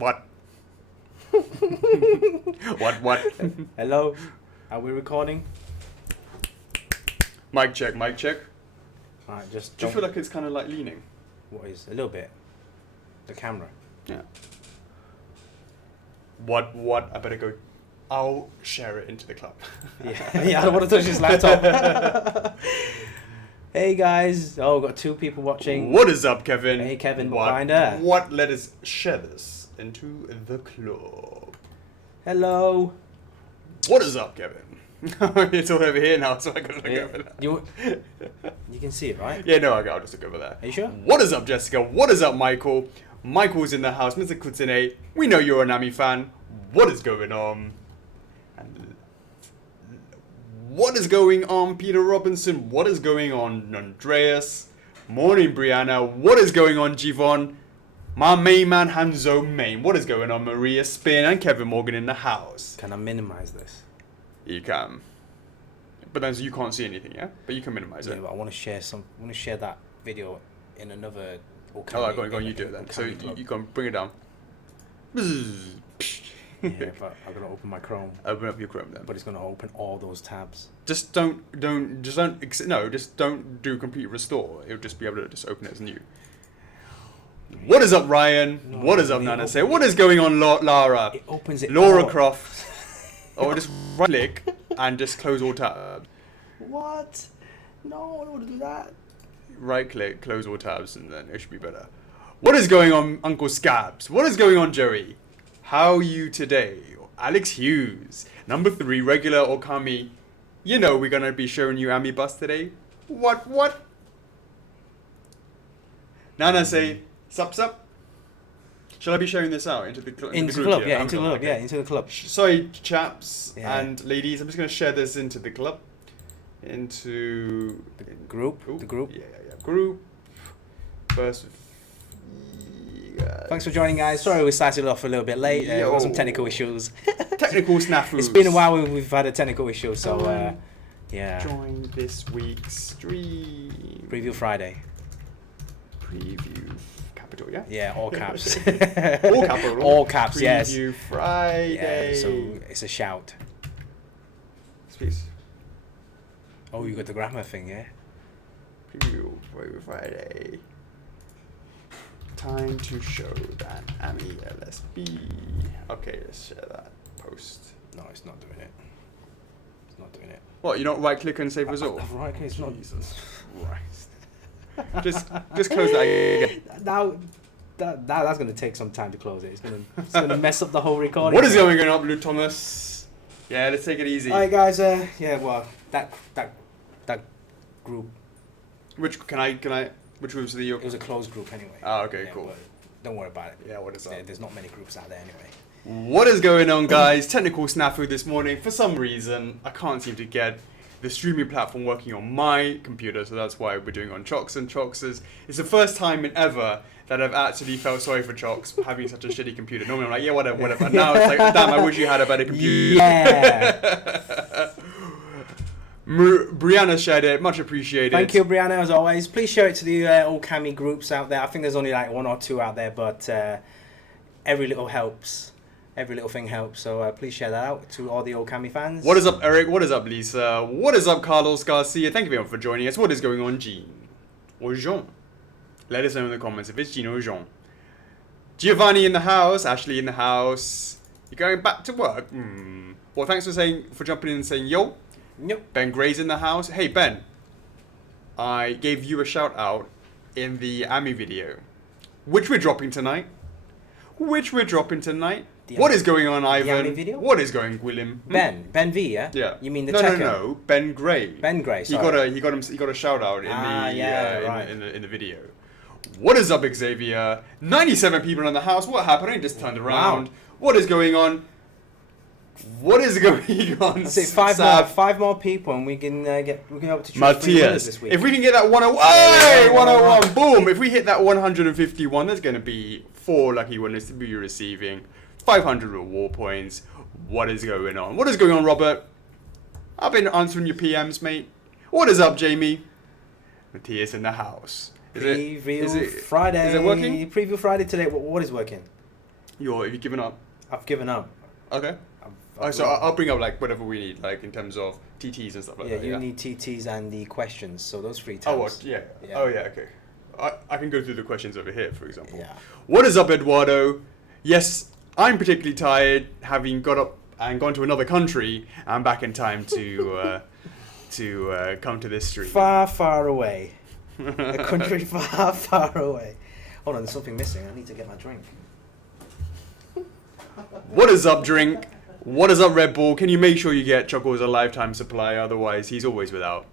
What? What? Hello? Are we recording? Mic check, mic check. Alright, just Do you feel like it's kind of like leaning? What is? A little bit. The camera. Yeah. What? I better go. I'll share it into the club. Yeah, I don't want to touch his laptop. Hey guys. Oh, we've got 2 people watching. What is up, Kevin? Hey Kevin, behind there. What? Let us share this into the club. Hello. What is up, Kevin? It's all over here now, so I gotta look over there. You can see it, right? Yeah, no, I'll just look over there. Are you sure? What is up, Jessica? What is up, Michael? Michael's in the house. Mr. Kutsune, we know you're an Ami fan. What is going on? And what is going on, Peter Robinson? What is going on, Andreas? Morning, Brianna. What is going on, Jivon? My main man, Hanzo Main. What is going on, Maria Spin and Kevin Morgan in the house? Can I minimize this? You can. But then you can't see anything, yeah? But you can minimize Yeah, it. but I want to share that video in another. Oh, go on, you do it then. So you can bring it down. Yeah, but I'm gonna open my Chrome. Open up your Chrome then. But it's gonna open all those tabs. Just don't do complete restore. It'll just be able to just open it as new. What is up, Ryan? No, what is up, Nana? Say, what is going on, Lara? It opens it. Laura all. Croft. Or just right click and just close all tabs. What? No, I don't want to do that. Right click, close all tabs, and then it should be better. What is going on, Uncle Scabs? What is going on, Joey? How are you today? Alex Hughes. Number 3, regular Okami. You know we're going to be showing you Ami Bus today. What? Nana say, sup? Shall I be showing this out into the club? Into the club, yeah, into the club, okay. Yeah, into the club. Sorry, chaps and ladies. I'm just going to share this into the club. Into the group. Ooh, the group. Yeah. Group. First. Thanks for joining, guys. Sorry we started off a little bit late. We've got some technical issues. Technical snafus. It's been a while we've had a technical issue, so yeah. Join this week's stream. Preview Friday. Preview capital, yeah? Yeah, all caps. All capital. All caps, Preview yes. Preview Friday. Yeah, so it's a shout. Please. Oh, you got the grammar thing, yeah? Preview Friday. Time to show that Ami LSB. Okay, let's share that post. No, it's not doing it. It's not doing it. What, you don't right click and save result? Right click, it's not. Jesus Christ. just close that again. Now, that's going to take some time to close it. It's going to mess up the whole recording. What is going on, Blue Thomas? Yeah, let's take it easy. Alright, guys. Yeah, well, that group. Which Which was the? It was a closed group anyway. Oh, okay, yeah, cool. Don't worry about it. Yeah, what is that? There's not many groups out there anyway. What is going on, guys? Technical snafu this morning. For some reason, I can't seem to get the streaming platform working on my computer, so that's why we're doing it on Chocks and Chocks. It's the first time in ever that I've actually felt sorry for Chocks having such a shitty computer. Normally I'm like, yeah, whatever. Now it's like, damn, I wish you had a better computer. Yeah. Brianna shared it, much appreciated. Thank you, Brianna, as always. Please share it to the all Kami groups out there. I think there's only like 1 or 2 out there, but every little helps. Every little thing helps. So please share that out to all the old Kami fans. What is up, Eric? What is up, Lisa? What is up, Carlos Garcia? Thank you very much for joining us. What is going on, Jean? Or Jean? Let us know in the comments if it's Jean or Jean. Giovanni in the house. Ashley in the house. You're going back to work? Well, thanks for jumping in and saying yo. Yep. Ben Gray's in the house. Hey, Ben. I gave you a shout out in the Ami video, which we're dropping tonight. What is going on, Ivan? The Ami video? What is going, William? Ben V, yeah? Yeah. You mean the No, Tekken? no. Ben Gray. Ben Gray, sorry. He got a shout out in right. the video. What is up, Xavier? 97 people in the house. What happened? I just turned around. Wow. What is going on? What is going on? Let's say five more people, and we can help to choose 3 winners Matthias, this week. if we can get that 101, boom! If we hit that 151, there's going to be 4 lucky winners to be receiving 500 reward points. What is going on? What is going on, Robert? I've been answering your PMs, mate. What is up, Jamie? Matthias in the house. Preview Friday. Is it working? Preview Friday today. What is working? Have you given up? I've given up. Okay. So I'll bring up like whatever we need, like in terms of TTs and stuff like that. You need TTs and the questions. So those 3 tabs. Oh, what? Yeah. Oh, yeah. Okay. I can go through the questions over here, for example. Yeah. What is up, Eduardo? Yes, I'm particularly tired, having got up and gone to another country. I'm back in time to come to this stream. Far, far away. A country far, far away. Hold on, there's something missing. I need to get my drink. What is up, drink? What is up, Red Bull? Can you make sure you get Chocos a lifetime supply? Otherwise, he's always without.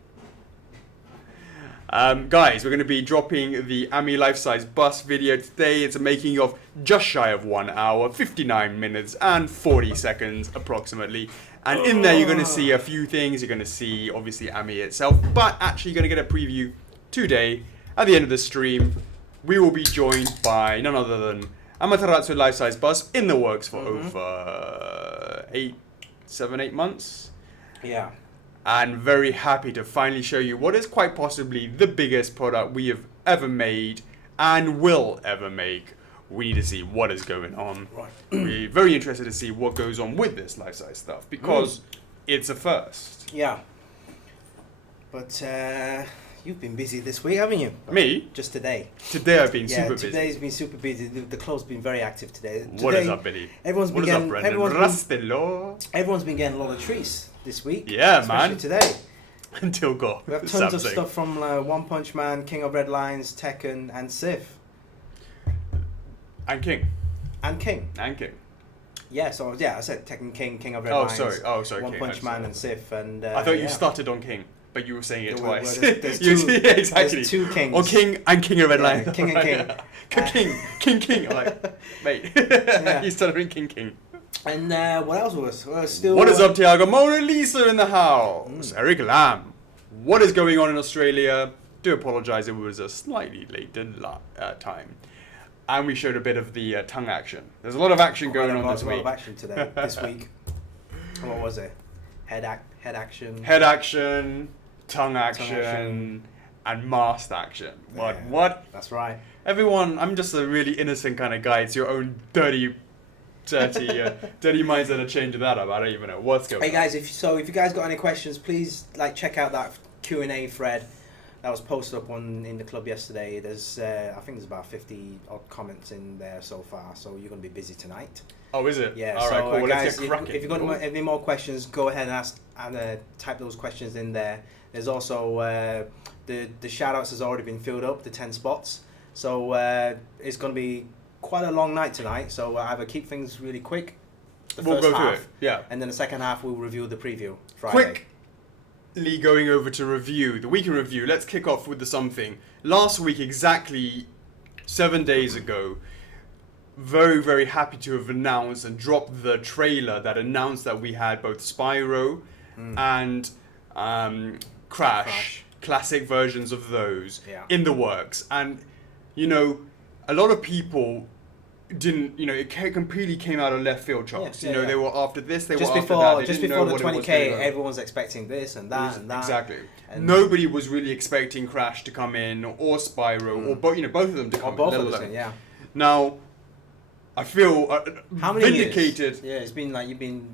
Guys, we're going to be dropping the Ami life-size bus video today. It's a making of just shy of 1 hour, 59 minutes and 40 seconds approximately. And in there, you're going to see a few things. You're going to see, obviously, Ami itself. But actually, you're going to get a preview today. At the end of the stream, we will be joined by none other than Amaterasu life-size bus in the works for over 7, 8 months. Yeah. And very happy to finally show you what is quite possibly the biggest product we have ever made and will ever make. We need to see what is going on. Right. We're very interested to see what goes on with this life-size stuff because it's a first. Yeah. But you've been busy this week, haven't you? Me? Just today. Today I've been super busy. Today's been super busy. The club's been very active today. What is up, Billy? Everyone's been getting, everyone's been getting a lot of treats this week. Yeah, especially man. Today. Until God. We have tons of stuff from One Punch Man, King of Red Lions, Tekken, and Sif. And King. And King. And King. Yeah, so I said Tekken, King of Red Lions. Oh, sorry. One King, Punch Man and Sif, and I thought you started on King, but you were saying it twice. There's two. Yeah, exactly. There's 2 kings. On King and King of Red Lions. King and King. King. I'm like, mate. You started in King. And what else was still? What is up, Tiago? Mona Lisa in the house. Eric Lamb. What is going on in Australia? Do apologise, it was a slightly late time. And we showed a bit of the tongue action. There's a lot of action going on this week. A lot of action today, this week. What was it? Head action. Head action, tongue action, and masked action. What? That's right. Everyone, I'm just a really innocent kind of guy. It's your own dirty minds that are changing that up. I don't even know what's going on. Hey guys, if you guys got any questions, please check out that Q&A thread that was posted up in the club yesterday. There's I think there's about 50 odd comments in there so far, so you're going to be busy tonight. Oh, is it? Yeah. All right, cool. Guys, let's get cracking. If you've got any more questions, go ahead and ask and type those questions in there. There's also the shout outs has already been filled up, the 10 spots. So it's going to be quite a long night tonight. So either keep things really quick. We'll go through it. Yeah. And then the second half we'll review the preview Friday. Quickly going over to review the weekend review. Let's kick off with the something. Last week, exactly 7 days ago, very, very happy to have announced and dropped the trailer that announced that we had both Spyro and Crash, classic versions of those in the works. And, a lot of people didn't, it completely came out of left field, Chocks. They were after this, they were after that. Just before the 20k, everyone's expecting this and that and that. Exactly. And nobody was really expecting Crash to come in or Spyro or both of them to come in. Both of them, yeah. Now, I feel how many vindicated. Years? Yeah, it's been you've been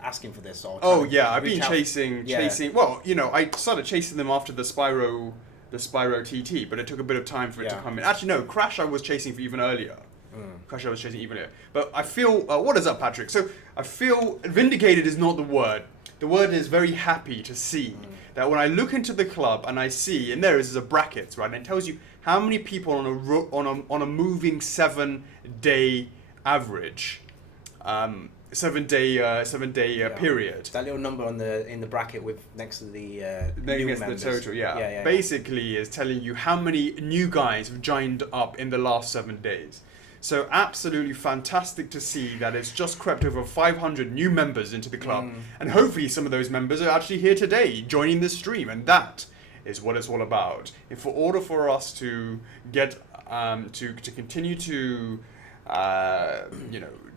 asking for this all. I've been chasing. Well, I started chasing them after the Spyro TT, but it took a bit of time for it to come in. Actually, no, Crash I was chasing for even earlier. Crash I was chasing even earlier. But I feel, what is up, Patrick? So I feel vindicated is not the word. The word is very happy to see that when I look into the club and I see, and there is a bracket, right, and it tells you how many people on a moving 7-day average, 7-day period. That little number in the bracket with next to the new members. The total, basically is telling you how many new guys have joined up in the last 7 days. So absolutely fantastic to see that it's just crept over 500 new members into the club, and hopefully some of those members are actually here today joining this stream, and that is what it's all about. And for order for us to get to continue to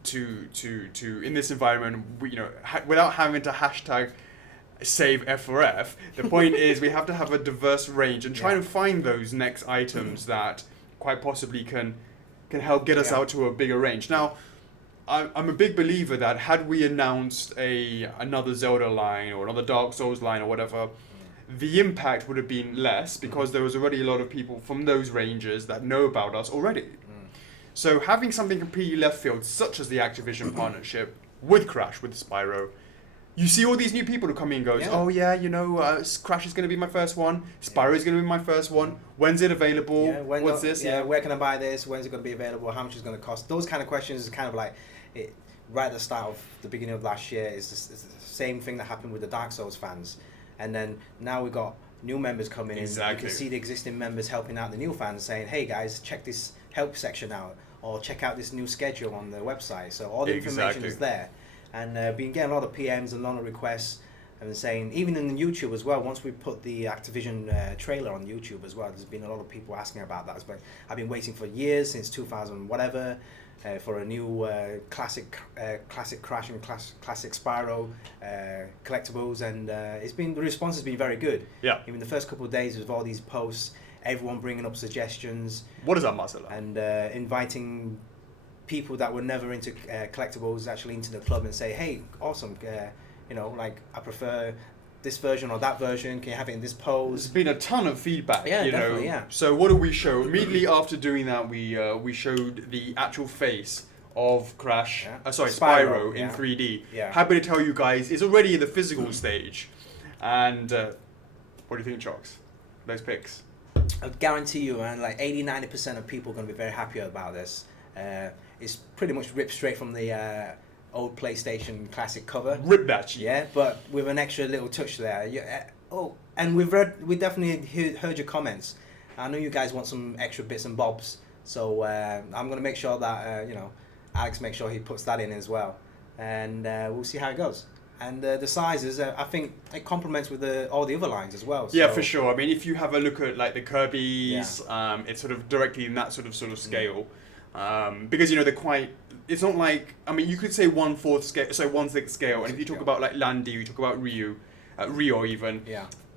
to in this environment, without having to hashtag save F4F, the point is we have to have a diverse range and try and find those next items that quite possibly can can help get us Yeah. out to a bigger range. Now, I'm a big believer that had we announced another Zelda line or another Dark Souls line or whatever, the impact would have been less because there was already a lot of people from those ranges that know about us already. So having something completely left field, such as the Activision partnership with Crash, with Spyro, you see all these new people who come in and goes, Yeah. oh yeah, you know, Crash is going to be my first one, Spyro is going to be my first one, when's it available, Yeah, what's this? Yeah, where can I buy this? When's it going to be available? How much is it going to cost? Those kind of questions is kind of like, right at the start of the beginning of last year, is the same thing that happened with the Dark Souls fans. And then now we've got new members coming in. Exactly. You can see the existing members helping out the new fans, saying, hey guys, check this help section out, or check out this new schedule on the website. So all the information is there. And been getting a lot of PMs and a lot of requests, and saying, even in the YouTube as well, once we put the Activision trailer on YouTube as well, there's been a lot of people asking about that. But I've been waiting for years, since 2000 whatever, for a new classic Crash and classic Spyro collectibles, and the response has been very good. Yeah. Even the first couple of days with all these posts, everyone bringing up suggestions. What is that, Marcella? And inviting people that were never into collectibles actually into the club and say, hey, awesome, you know, like, I prefer this version or that version, can you have it in this pose? There's been a ton of feedback, Yeah, you definitely, know. yeah. So what did we show? Immediately after doing that, we showed the actual face of Crash, Yeah. Spyro in yeah. 3D. Yeah. Happy to tell you guys, it's already in the physical stage. And what do you think, Chocks? Those pics? I guarantee you, man, like 80-90% of people are going to be very happy about this. It's pretty much ripped straight from the old PlayStation classic cover. Rip that shit. Yeah, but with an extra little touch there. And we definitely heard your comments. I know you guys want some extra bits and bobs, so I'm going to make sure that, you know, Alex makes sure he puts that in as well. And we'll see how it goes. And the sizes, I think it complements with all the other lines as well. Yeah, so. for sure. I mean, if you have a look at like the Kirby's, it's sort of directly in that sort of scale. Because, you know, they're quite, it's not like, I mean, you could say 1/4 scale, so 1/6 scale, and if you talk about like Landy, you talk about Rio even,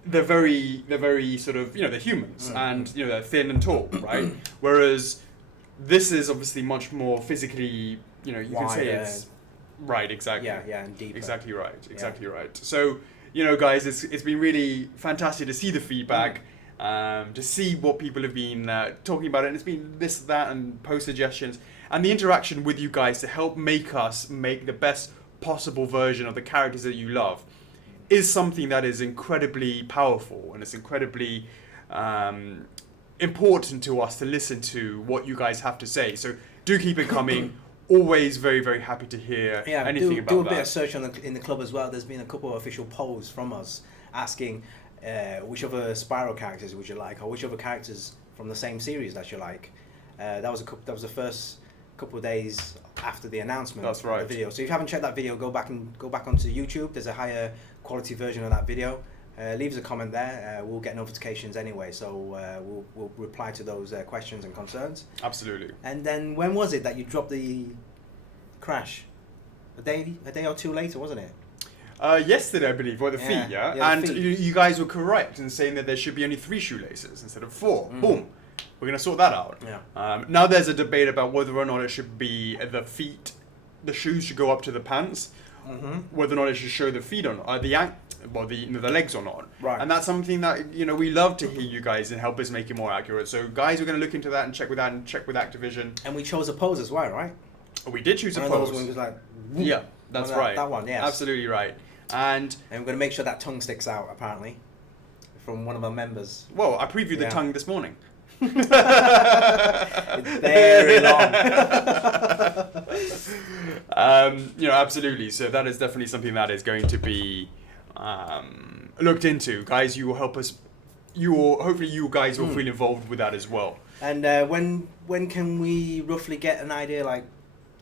they're very sort of, you know, they're humans, and, you know, they're thin and tall, right? Whereas this is obviously much more physically, you know, you can say it's, right, exactly. Yeah, and deeper. Exactly right. So, you know, guys, it's been really fantastic to see the feedback. To see what people have been talking about it, and it's been this, that, and post suggestions, and the interaction with you guys to help make us make the best possible version of the characters that you love is something that is incredibly powerful, and it's incredibly important to us to listen to what you guys have to say. So do keep it coming. Always very, very happy to hear anything about that. Do a bit of search in the club as well. There's been a couple of official polls from us asking which other Spyro characters would you like, or which other characters from the same series that you like. That was the first couple of days after the announcement. That's right. Of the video. So if you haven't checked that video, go back onto YouTube. There's a higher quality version of that video. Leave us a comment there. We'll get notifications anyway, so we'll reply to those questions and concerns. Absolutely. And then when was it that you dropped the Crash? A day or two later, wasn't it? Yesterday, I believe, or the feet, yeah? the And feet. you guys were correct in saying that there should be only 3 shoelaces instead of 4. Boom. We're going to sort that out. Yeah. Now there's a debate about whether or not it should be the feet, the shoes should go up to the pants, whether or not it should show the feet or not, the legs or not. Right. And that's something that, you know, we love to hear you guys and help us make it more accurate. So guys, we're going to look into that and check with Activision. And we chose a pose as well, right? We did choose a One of pose. those ones was like, Yeah, that's right. That one, yes. Absolutely right. And we're going to make sure that tongue sticks out, apparently, from one of our members. well, I previewed the tongue this morning. It's very long. You know, absolutely. So that is definitely something that is going to be looked into. Guys, you will help us. Hopefully you guys will feel involved with that as well. And when can we roughly get an idea, like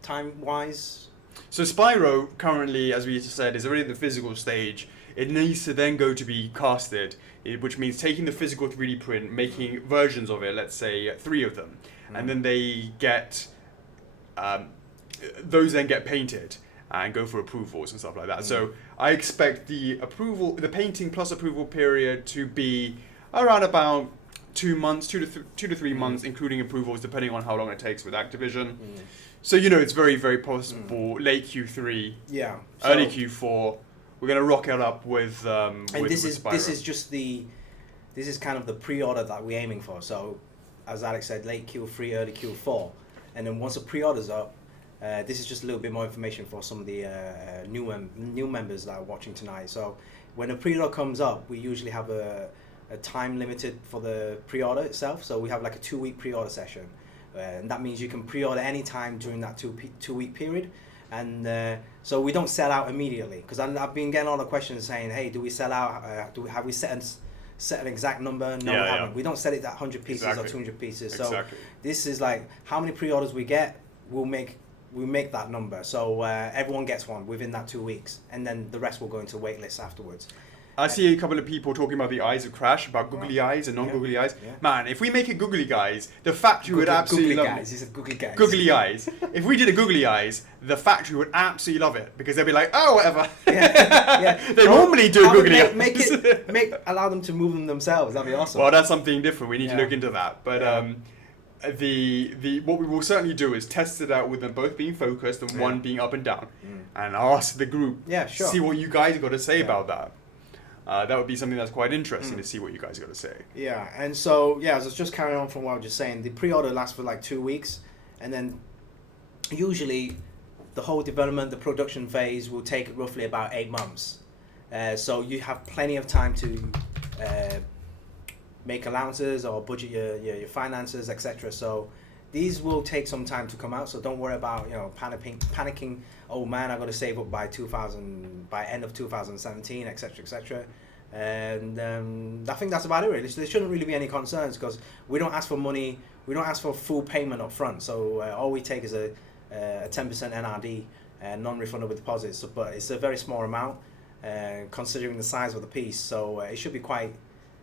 time-wise? So Spyro currently, as we just said, is already at the physical stage. It needs to then go to be casted, which means taking the physical 3D print, making versions of it, let's say 3 of them, and then they get, those then get painted and go for approvals and stuff like that. So I expect the painting plus approval period to be around about 2 months, 2 to 3 months, including approvals, depending on how long it takes with Activision. Mm. So it's very, very possible late Q3, Yeah. early Q4. We're gonna rock it up with And with this is Spyro. this is kind of the pre-order that we're aiming for. So, as Alex said, late Q3, early Q4, and then once the pre-order's up, this is just a little bit more information for some of the new members that are watching tonight. So, when a pre-order comes up, we usually have a time limited for the pre-order itself. So we have like a 2-week pre-order session, and that means you can pre-order any time during that 2-week period. And so we don't sell out immediately, because I've been getting a lot of questions saying, hey, do we sell out? Have we set an exact number? No, we haven't. We don't set it at 100 pieces or 200 pieces. So this is like how many pre-orders we get, we make that number. So everyone gets one within that 2 weeks, and then the rest will go into wait lists afterwards. I see a couple of people talking about the eyes of Crash, about googly eyes and non-googly eyes. Yeah. Man, if we make it googly eyes, the factory would absolutely love it. He said googly guys. Googly eyes. If we did a googly eyes, the factory would absolutely love it, because they'd be like, oh, whatever. Yeah. They normally do googly eyes. Allow them to move them themselves. That'd be awesome. Well, that's something different. We need to look into that. But what we will certainly do is test it out with them both being focused and one being up and down, and ask the group. Yeah, sure. See what you guys got to say about that. That would be something that's quite interesting to see what you guys got to say. Yeah, and so as I was just carrying on from what I was just saying, the pre-order lasts for like 2 weeks, and then usually the whole development, the production phase will take roughly about 8 months. So you have plenty of time to make allowances or budget your finances, etc. So these will take some time to come out. So don't worry about panicking. Oh man, I got to save up by end of 2017, etc., etc. And I think that's about it really. So there shouldn't really be any concerns, because we don't ask for money. We don't ask for full payment up front. So all we take is a 10% NRD, non-refundable deposits. But it's a very small amount considering the size of the piece. So it should be quite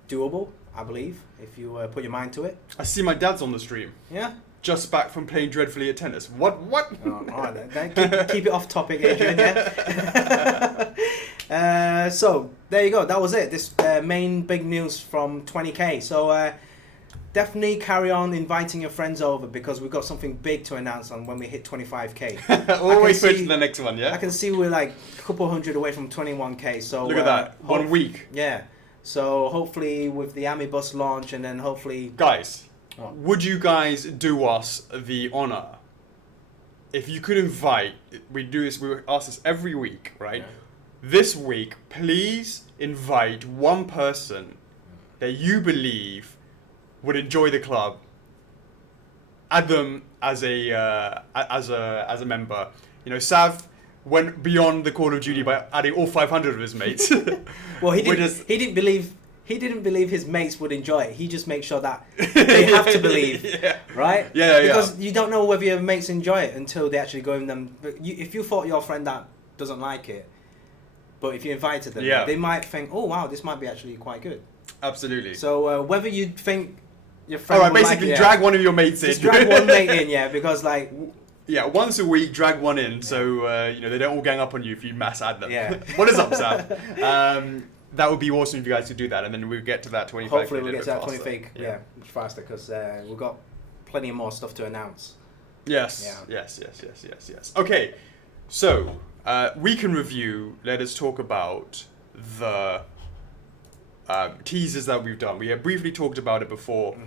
doable, I believe, if you put your mind to it. I see my dad's on the stream. Yeah. Just back from playing dreadfully at tennis. What? Oh, all right, then. Keep it off topic, Adrian. Yeah. So there you go. That was it. This main big news from 20K. So definitely carry on inviting your friends over, because we've got something big to announce on when we hit 25K. Always switch to the next one, yeah? I can see we're like a couple hundred away from 21K. So look at that. 1 week. Yeah. So hopefully with the Amibus launch, and then hopefully... Guys, would you guys do us the honor, if you could invite, we ask this every week, right? Yeah. This week, please invite one person that you believe would enjoy the club. Add them as a member. Sav went beyond the Call of Duty by adding all 500 of his mates. Well, he didn't believe his mates would enjoy it. He just makes sure that they have to believe, right? Yeah, because you don't know whether your mates enjoy it until they actually go in them. But if you thought your friend that doesn't like it, but if you invited them, they might think, oh wow, this might be actually quite good. Absolutely. So whether you think your friend, all right, basically drag one of your mates in. Just drag one mate in, because like. Yeah, once a week, drag one in, so they don't all gang up on you if you mass add them. Yeah. What is up, Sam? That would be awesome if you guys could do that, and then we'll get to that 25. Hopefully, we'll get to that 25. Much faster, because we've got plenty more stuff to announce. Yes. Okay, so week in review. Let us talk about the teasers that we've done. We have briefly talked about it before.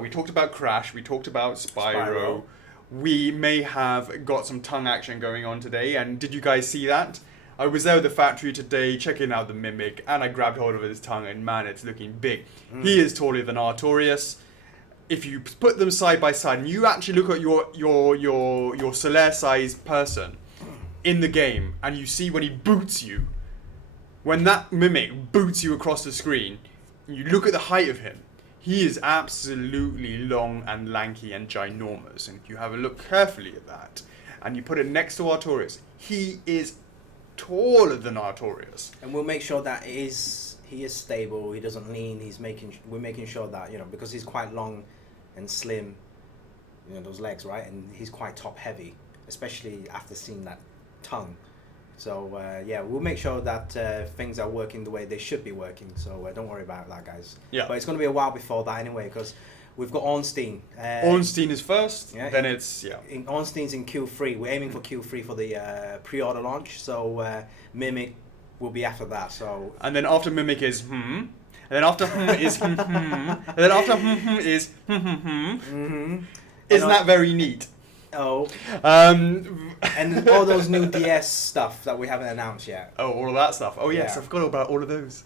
We talked about Crash. We talked about Spyro. We may have got some tongue action going on today, and did you guys see that? I was there at the factory today checking out the Mimic, and I grabbed hold of his tongue, and man, it's looking big. He is taller than Artorias. If you put them side by side, and you actually look at your Solaire-sized person in the game, and you see when he boots you, when that Mimic boots you across the screen, you look at the height of him. He is absolutely long and lanky and ginormous, and if you have a look carefully at that, and you put it next to Artorias, he is taller than Artorias. And we'll make sure that he is stable. He doesn't lean. We're making sure that because he's quite long and slim, those legs, right? And he's quite top heavy, especially after seeing that tongue. So yeah, we'll make sure that things are working the way they should be working. So don't worry about that, guys. Yeah. But it's going to be a while before that anyway, because we've got Ornstein. Ornstein is first, yeah, then in- it's, yeah. Ornstein's in Q3. We're aiming for Q3 for the pre-order launch. So Mimic will be after that. So And then after Mimic is and then after is and then after is Isn't that very neat? oh, Um, and all those new DS stuff that we haven't announced yet. oh, all of that stuff. Oh yes, Yeah. I forgot about all of those.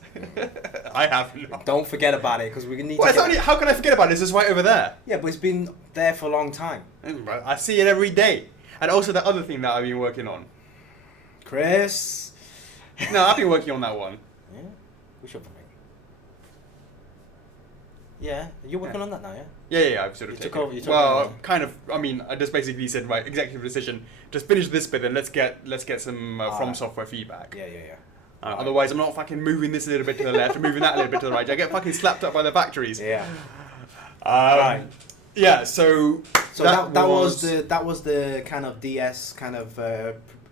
I have not. Don't forget about it because we need Well, to. it's only, how can I forget about it? It's just right over there. Yeah, but it's been there for a long time. I see it every day. And also the other thing that I've been working on. Chris. No, I've been working on that one. Yeah, we should. Yeah, you're working on that now, yeah? Yeah, I've sort of You took taken over- it. you took Well, over. kind of. I mean, I just basically said, right, executive decision. Just finish this bit, and let's get some from software feedback. Yeah. Otherwise, I'm not fucking moving this a little bit to the left, and moving that a little bit to the right. I get fucking slapped up by the factories. Yeah. Right. Yeah. So. So that was the kind of DS kind of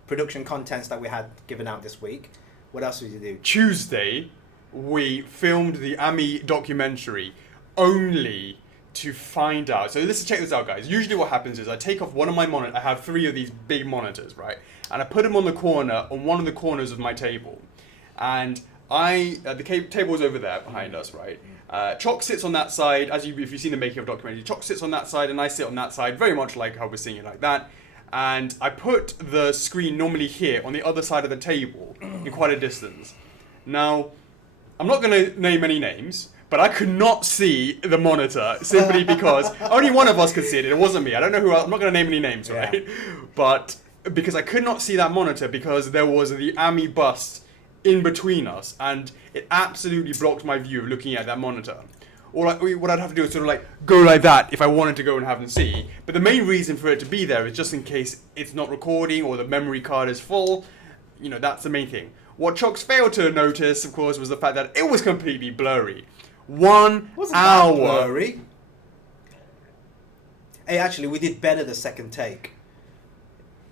production contents that we had given out this week. What else did you do? Tuesday, we filmed the AMI documentary, only to find out. So check this out, guys. Usually what happens is I take off one of my monitors. I have 3 of these big monitors, right? And I put them on one of the corners of my table. And the table's over there behind us, right? Chocks sits on that side, if you've seen the making of documentary, Chocks sits on that side and I sit on that side, very much like how we're seeing it like that. And I put the screen normally here on the other side of the table in quite a distance. Now, I'm not going to name any names, but I could not see the monitor simply because only one of us could see it. It wasn't me. I don't know who else. I'm not going to name any names, right? Yeah. But because I could not see that monitor because there was the AMI bust in between us, and it absolutely blocked my view of looking at that monitor. Or what I'd have to do is sort of like go like that if I wanted to go and have them see. But the main reason for it to be there is just in case it's not recording or the memory card is full. You know, that's the main thing. What Chocks failed to notice, of course, was the fact that it was completely blurry. 1 Wasn't hour. that blurry? Hey, actually, we did better the second take.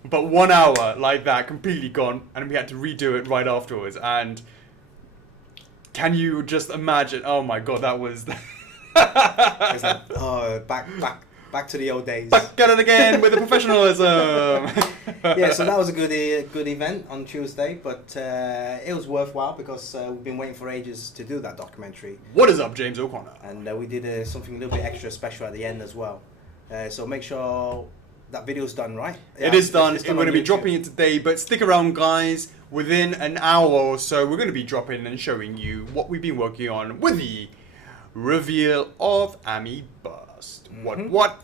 But 1 hour like that, completely gone, and we had to redo it right afterwards. And can you just imagine? Oh my god, that was. It's like, oh, back to the old days. Back at it again with the professionalism. Yeah, so that was a good event on Tuesday, but it was worthwhile because we've been waiting for ages to do that documentary, What is up, James O'Connor? and we did something a little bit extra special at the end as well. So make sure that video's done, right? It is done. It's We're going to on be YouTube. dropping it today, but stick around, guys. Within an hour or so, we're going to be dropping and showing you what we've been working on with the reveal of AMI Bust. What?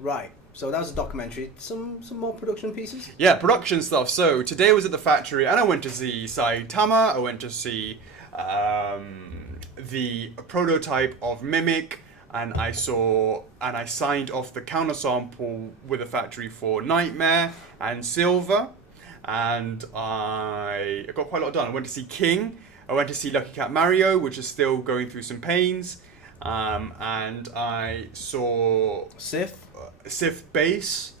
Right. So that was a documentary. Some more production pieces. Yeah, production stuff. So today I was at the factory and I went to see Saitama. I went to see the prototype of Mimic, and I signed off the countersample with the factory for Nightmare and Silver, and I got quite a lot done. I went to see King. I went to see Lucky Cat Mario, which is still going through some pains, and I saw Sif Base.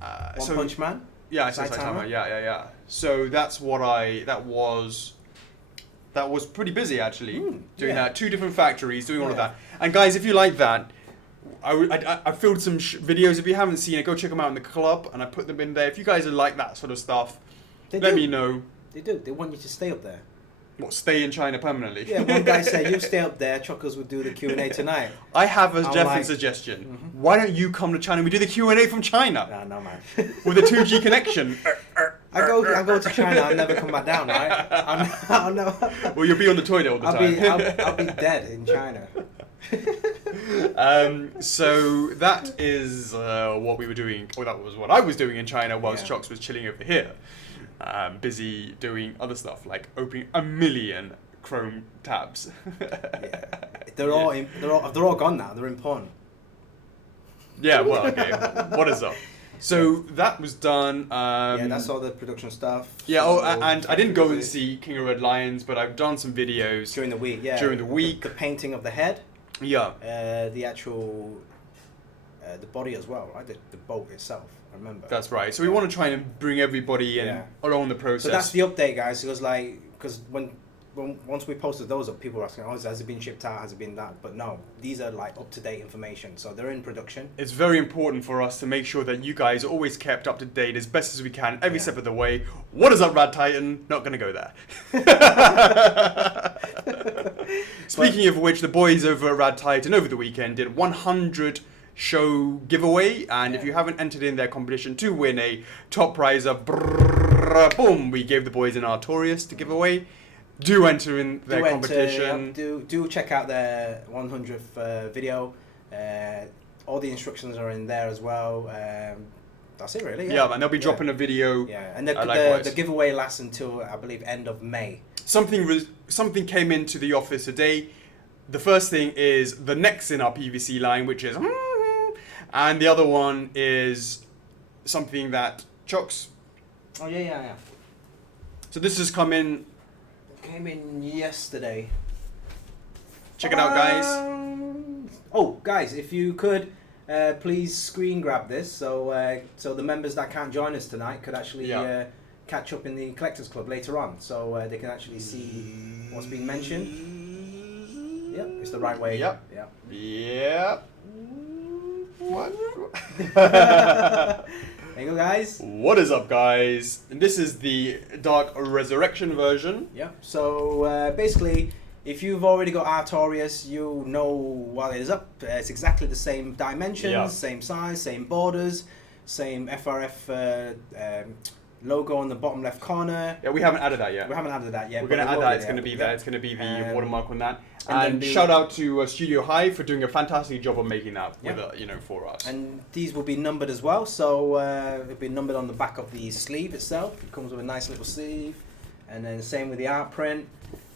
One Punch Man. Yeah, I saw Saitama. Saitama. Yeah. So that was pretty busy actually, doing yeah. that. 2 different factories, doing all of that. And guys, if you like that, I filmed some videos. If you haven't seen it, go check them out in the club, and I put them in there. If you guys like that sort of stuff, let me know. They do. They want you to stay up there. What, stay in China permanently? Yeah, one guy said, you stay up there, Chuckles will do the Q&A tonight. I have a I'm definite like- suggestion. Why don't you come to China and we do the Q&A from China? No, man. With a 2G connection. I go to China, I'll never come back down, right? I'll never... Well, you'll be on the toilet all the time. I'll be dead in China. So that is what we were doing, or that was what I was doing in China whilst Yeah. Chocks was chilling over here. Busy doing other stuff like opening 1 million Chrome tabs. Yeah. They're all gone now. They're in porn. Yeah, well, okay. What is up? So that was done. Yeah, that's all the production stuff. Yeah, So, and I didn't go and see King of Red Lions, but I've done some videos. during the week. Yeah, During the week. the painting of the head. Yeah. The actual the body as well, right? The boat itself. I remember. That's right. So we want to try and bring everybody in along the process. So that's the update, guys. Because once we posted those up, people were asking, "Oh, has it been shipped out? Has it been that?" But no, these are like up to date information. So they're in production. It's very important for us to make sure that you guys are always kept up to date as best as we can every step of the way. What is up, Rad Titan? Not gonna go there. Speaking of which, the boys over at Rad Titan over the weekend did 100 show giveaway, and if you haven't entered in their competition to win a top prize of boom, we gave the boys an Artorias to give away. Do enter in their competition. Do check out their 100th video. All the instructions are in there as well. That's it, really. Yeah, and they'll be dropping a video. Yeah, and the giveaway lasts until I believe end of May. Something came into the office today. The first thing is the next in our PVC line, which is, and the other one is something that Chocks. Oh yeah. So this has come in. Came in yesterday. Check it out, guys. Oh, guys, if you could please screen grab this, so the members that can't join us tonight could actually catch up in the Collectors Club later on, so they can actually see what's being mentioned. Yep, it's the right way. Yep. Yep. What? There you go, guys. What is up, guys? And this is the Dark Resurrection version. Yeah. So basically, if you've already got Artorias, you know what is up. It's exactly the same dimensions, same size, same borders, same F4F logo on the bottom left corner. Yeah, we haven't added that yet. We're going to add that. It's going to be there. It's going to be the watermark on that. And shout out to Studio High for doing a fantastic job of making that for us. And these will be numbered as well. So it'll be numbered on the back of the sleeve itself. It comes with a nice little sleeve. And then same with the art print.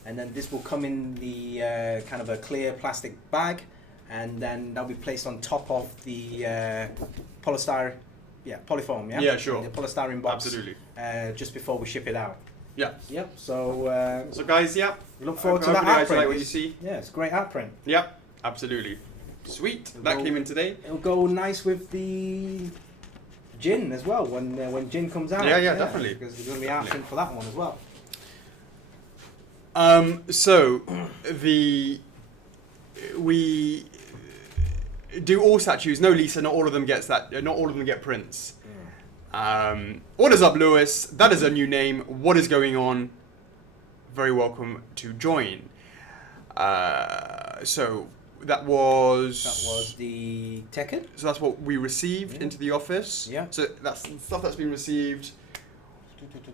And then this will come in the kind of a clear plastic bag. And then that'll be placed on top of the polyfoam, yeah? Yeah, sure. The polystyrene box. Absolutely. Just before we ship it out. Yeah. Yep. So guys, we look forward to that art print. Like what you see. Yeah, it's a great art print. Yep. Absolutely. Sweet. That came in today. It'll go nice with the gin as well when gin comes out. Yeah, definitely. Because there's going to be art print for that one as well. So we do all statues. No, Lisa, not all of them gets that. Not all of them get prints. What is up, Lewis? That is a new name. What is going on? Very welcome to join. So that was the Tekken. So that's what we received into the office. Yeah. So that's stuff that's been received.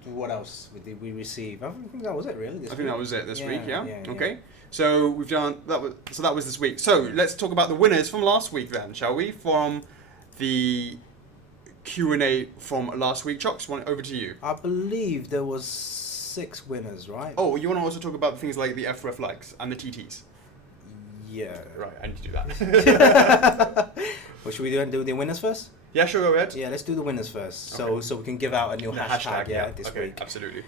What else did we receive? I think that was it, really. I think that was it this week. Yeah. Okay. So we've done that. That was this week. So let's talk about the winners from last week, then, shall we? From the Q&A from last week. Chocks, over to you. I believe there was 6 winners, right? Oh, you want to also talk about things like the F4F likes and the TTs? Yeah. Right, I need to do that. Well, should we do the winners first? Yeah, sure, go ahead. Yeah, let's do the winners first. Okay. So we can give out a new hashtag this week. Absolutely.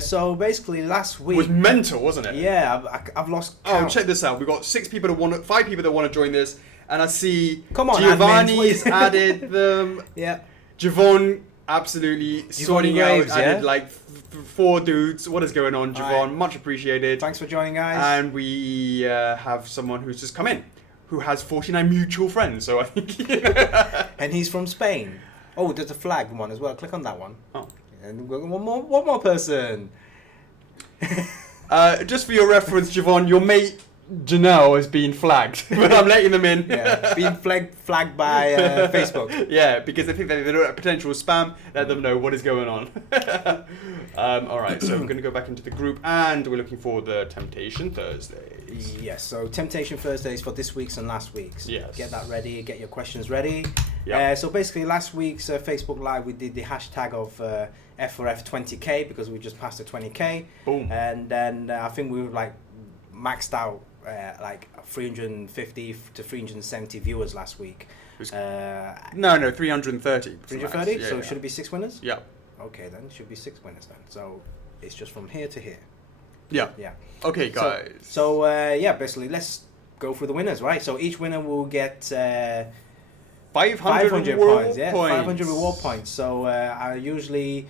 So basically last week... It was mental, wasn't it? Yeah, I've lost count. Oh, check this out. We've got 5 people that want to join this. And I see Giovanni's added them. Yeah. Javon absolutely sorting out. Added like 4 dudes. What is going on, Javon? Right. Much appreciated. Thanks for joining, guys. And we have someone who's just come in, who has 49 mutual friends. So I think. And he's from Spain. Oh, there's a flag one as well. Click on that one. Oh. And we've got one more person. Just for your reference, Javon, your mate Janelle has been flagged, but I'm letting them in. Yeah, being flagged by Facebook. Yeah, because they think that they're a potential spam. Let them know what is going on. All right, so we're going to go back into the group, and we're looking for the Temptation Thursdays. Yes, so Temptation Thursdays for this week's and last week's. Yes. Get that ready. Get your questions ready. Yep. So basically, last week's Facebook Live, we did the hashtag of F4F 20K because we just passed the 20K. Boom. And then I think we were like maxed out. Like 350 to 370 viewers last week. No, 330. 330? Yeah, so should it be 6 winners? Yeah. Okay, then it should be 6 winners then. So it's just from here to here. Yeah. Yeah. Okay, guys. So basically, let's go through the winners, right? So each winner will get 500 points. Yeah, points. 500 reward points. So I usually,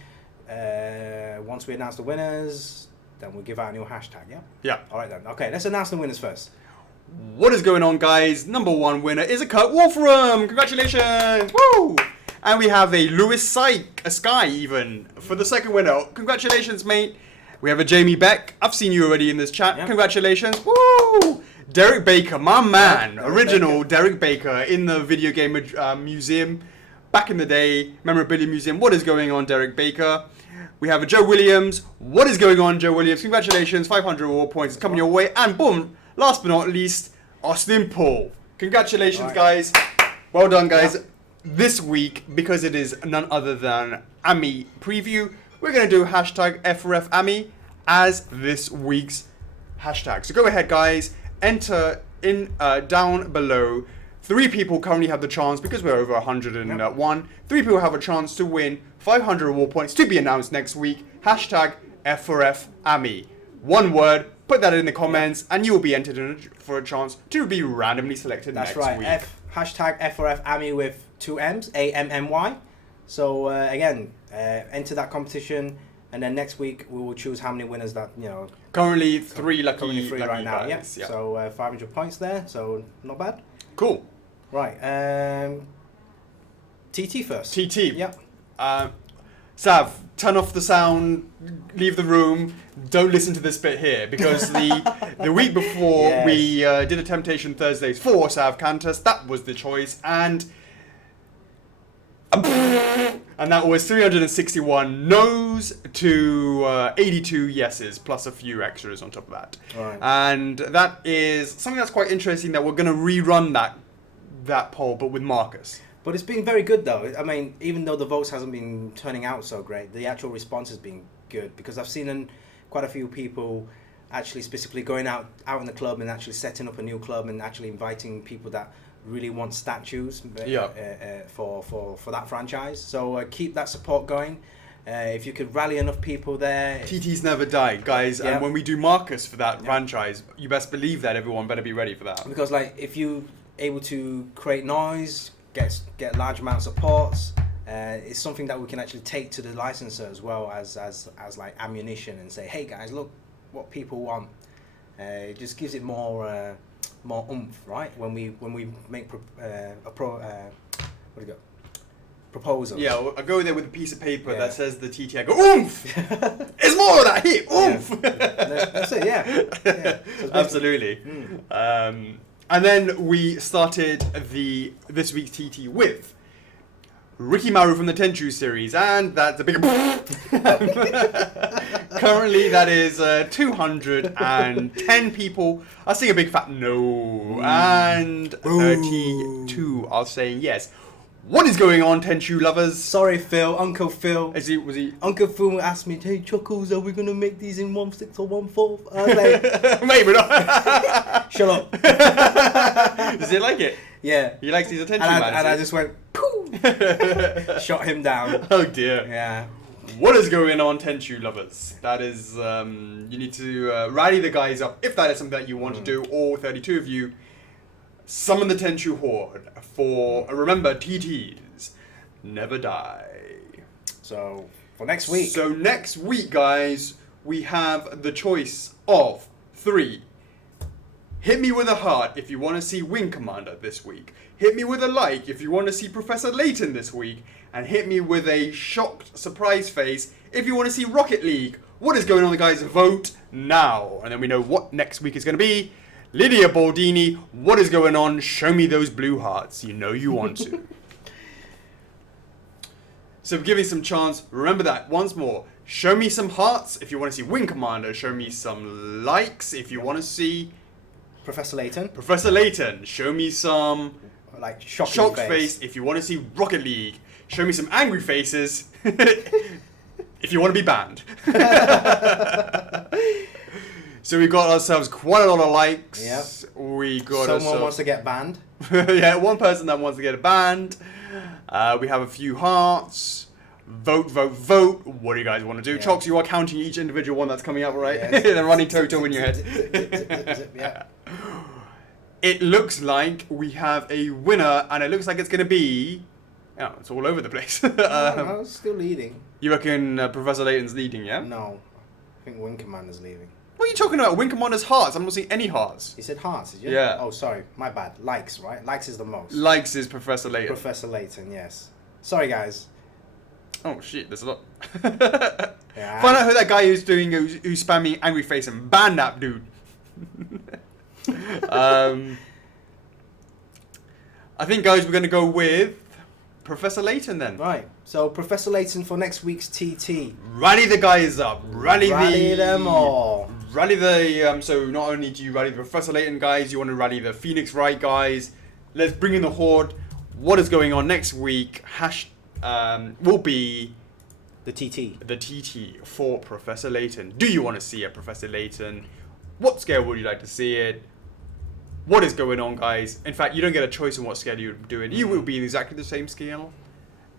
once we announce the winners, then we'll give out a new hashtag. Yeah. Yeah. All right then. Okay, let's announce the winners first. What is going on, guys? Number 1 winner is a Kurt Wolfram. Congratulations! Woo! And we have a Lewis Sky even for the second winner. Congratulations, mate. We have a Jamie Beck. I've seen you already in this chat. Yeah. Congratulations. Woo! Derek Baker, my man. Yeah, Original Derek Baker in the video game museum. Back in the day, memorabilia museum. What is going on, Derek Baker? We have a Joe Williams. What is going on, Joe Williams? Congratulations. 500 reward points coming your way. And boom, last but not least, Austin Paul. Congratulations, right. guys. Well done, guys. Yeah. This week, because it is none other than AMI preview, we're going to do hashtag F4F AMI as this week's hashtag. So go ahead, guys. Enter in down below. 3 people currently have the chance, because we're over 101. 3 people have a chance to win 500 reward points to be announced next week. Hashtag F4F AMI. One word. Put that in the comments, and you will be entered in for a chance to be randomly selected next week. That's right. Hashtag F4F AMI with 2 M's, AMMY. So again, enter that competition, and then next week we will choose how many winners that Currently 3 lucky. Currently 3 right now. Guys. Yeah. So 500 points there. So not bad. Cool. Right. TT first. TT. Yep. Sav, turn off the sound, leave the room, don't listen to this bit here, because the week before Yes. we did a Temptation Thursdays for Sav Cantus, that was the choice, and that was 361 no's to 82 yeses, plus a few extras on top of that. Right. And that is something that's quite interesting, that we're going to rerun that poll, but with Marcus. But it's been very good though. I mean, even though the votes hasn't been turning out so great, the actual response has been good, because I've seen quite a few people actually specifically going out in the club and actually setting up a new club and actually inviting people that really want statues for that franchise. So keep that support going. If you could rally enough people there. TT's never died, guys. Yeah. And when we do Marcus for that franchise, you best believe that everyone better be ready for that. Because like, if you able to create noise, get large amounts of ports, it's something that we can actually take to the licensor as well as like ammunition, and say, hey guys, look what people want. It just gives it more oomph, right? When we make proposals. Yeah, I go there with a piece of paper Yeah. that says the TT. I go, oomph! It's more of that here, oomph! Yeah. That's it, yeah. So absolutely. And then we started this week's TT with Ricky Maru from the Tenchu series, and that's a big. Currently, that is 210 people are saying a big fat no, and 32 are saying yes. What is going on, Tenchu lovers? Sorry, Phil. Uncle Phil. Was he? Uncle Phil asked me, hey, Chuckles, are we going to make these in 1/6 or 1/4? I was like, maybe not. shut up. Does he like it? Yeah. He likes these attention And man. I just went, pooh. Shot him down. Oh dear. Yeah. What is going on, Tenchu lovers? That is, you need to rally the guys up if that is something that you want to do. All 32 of you, summon the Tenchu Horde for, remember, TTs never die. So, for next week. So next week, guys, we have the choice of 3. Hit me with a heart if you want to see Wing Commander this week. Hit me with a like if you want to see Professor Layton this week. And hit me with a shocked surprise face if you want to see Rocket League. What is going on, guys? Vote now. And then we know what next week is going to be. Lydia Baldini, what is going on? Show me those blue hearts. You know you want to. So giving some chance, remember that once more. Show me some hearts if you want to see Wing Commander. Show me some likes if you want to see Professor Layton. Professor Layton. Show me some Like, shocked shocked face if you want to see Rocket League. Show me some angry faces if you want to be banned. So we got ourselves quite a lot of likes. Yep. We got Someone wants to get banned. yeah, one person that wants to get banned. We have a few hearts. Vote, vote, vote. What do you guys want to do? Yeah. Chocks, you are counting each individual one that's coming up, right? Yes. They're running Toto in your head. Yeah. it looks like we have a winner, and it looks like it's going to be... Oh, it's all over the place. No, it's still leading. You reckon Professor Layton's leading, yeah? No, I think Wing Commander's leading. What are you talking about? Wing Commander's hearts. I'm not seeing any hearts. He said hearts, did you? Yeah. Oh, sorry, my bad. Likes, right? Likes is the most. Likes is Professor Layton. Professor Layton, yes. Sorry, guys. Oh shit, there's a lot. Yeah. Find out who that guy is doing who's spamming angry face and ban that dude. I think, guys, we're going to go with Professor Layton then. Right. So Professor Layton for next week's TT. Rally the guys up. Rally them all. Rally the so not only do you rally the Professor Layton guys, you want to rally the Phoenix Wright guys. Let's bring in the horde. What is going on next week? Will be the TT. The TT for Professor Layton. Do you want to see a Professor Layton? What scale would you like to see it? What is going on, guys? In fact, you don't get a choice on what scale you're doing. You will be in exactly the same scale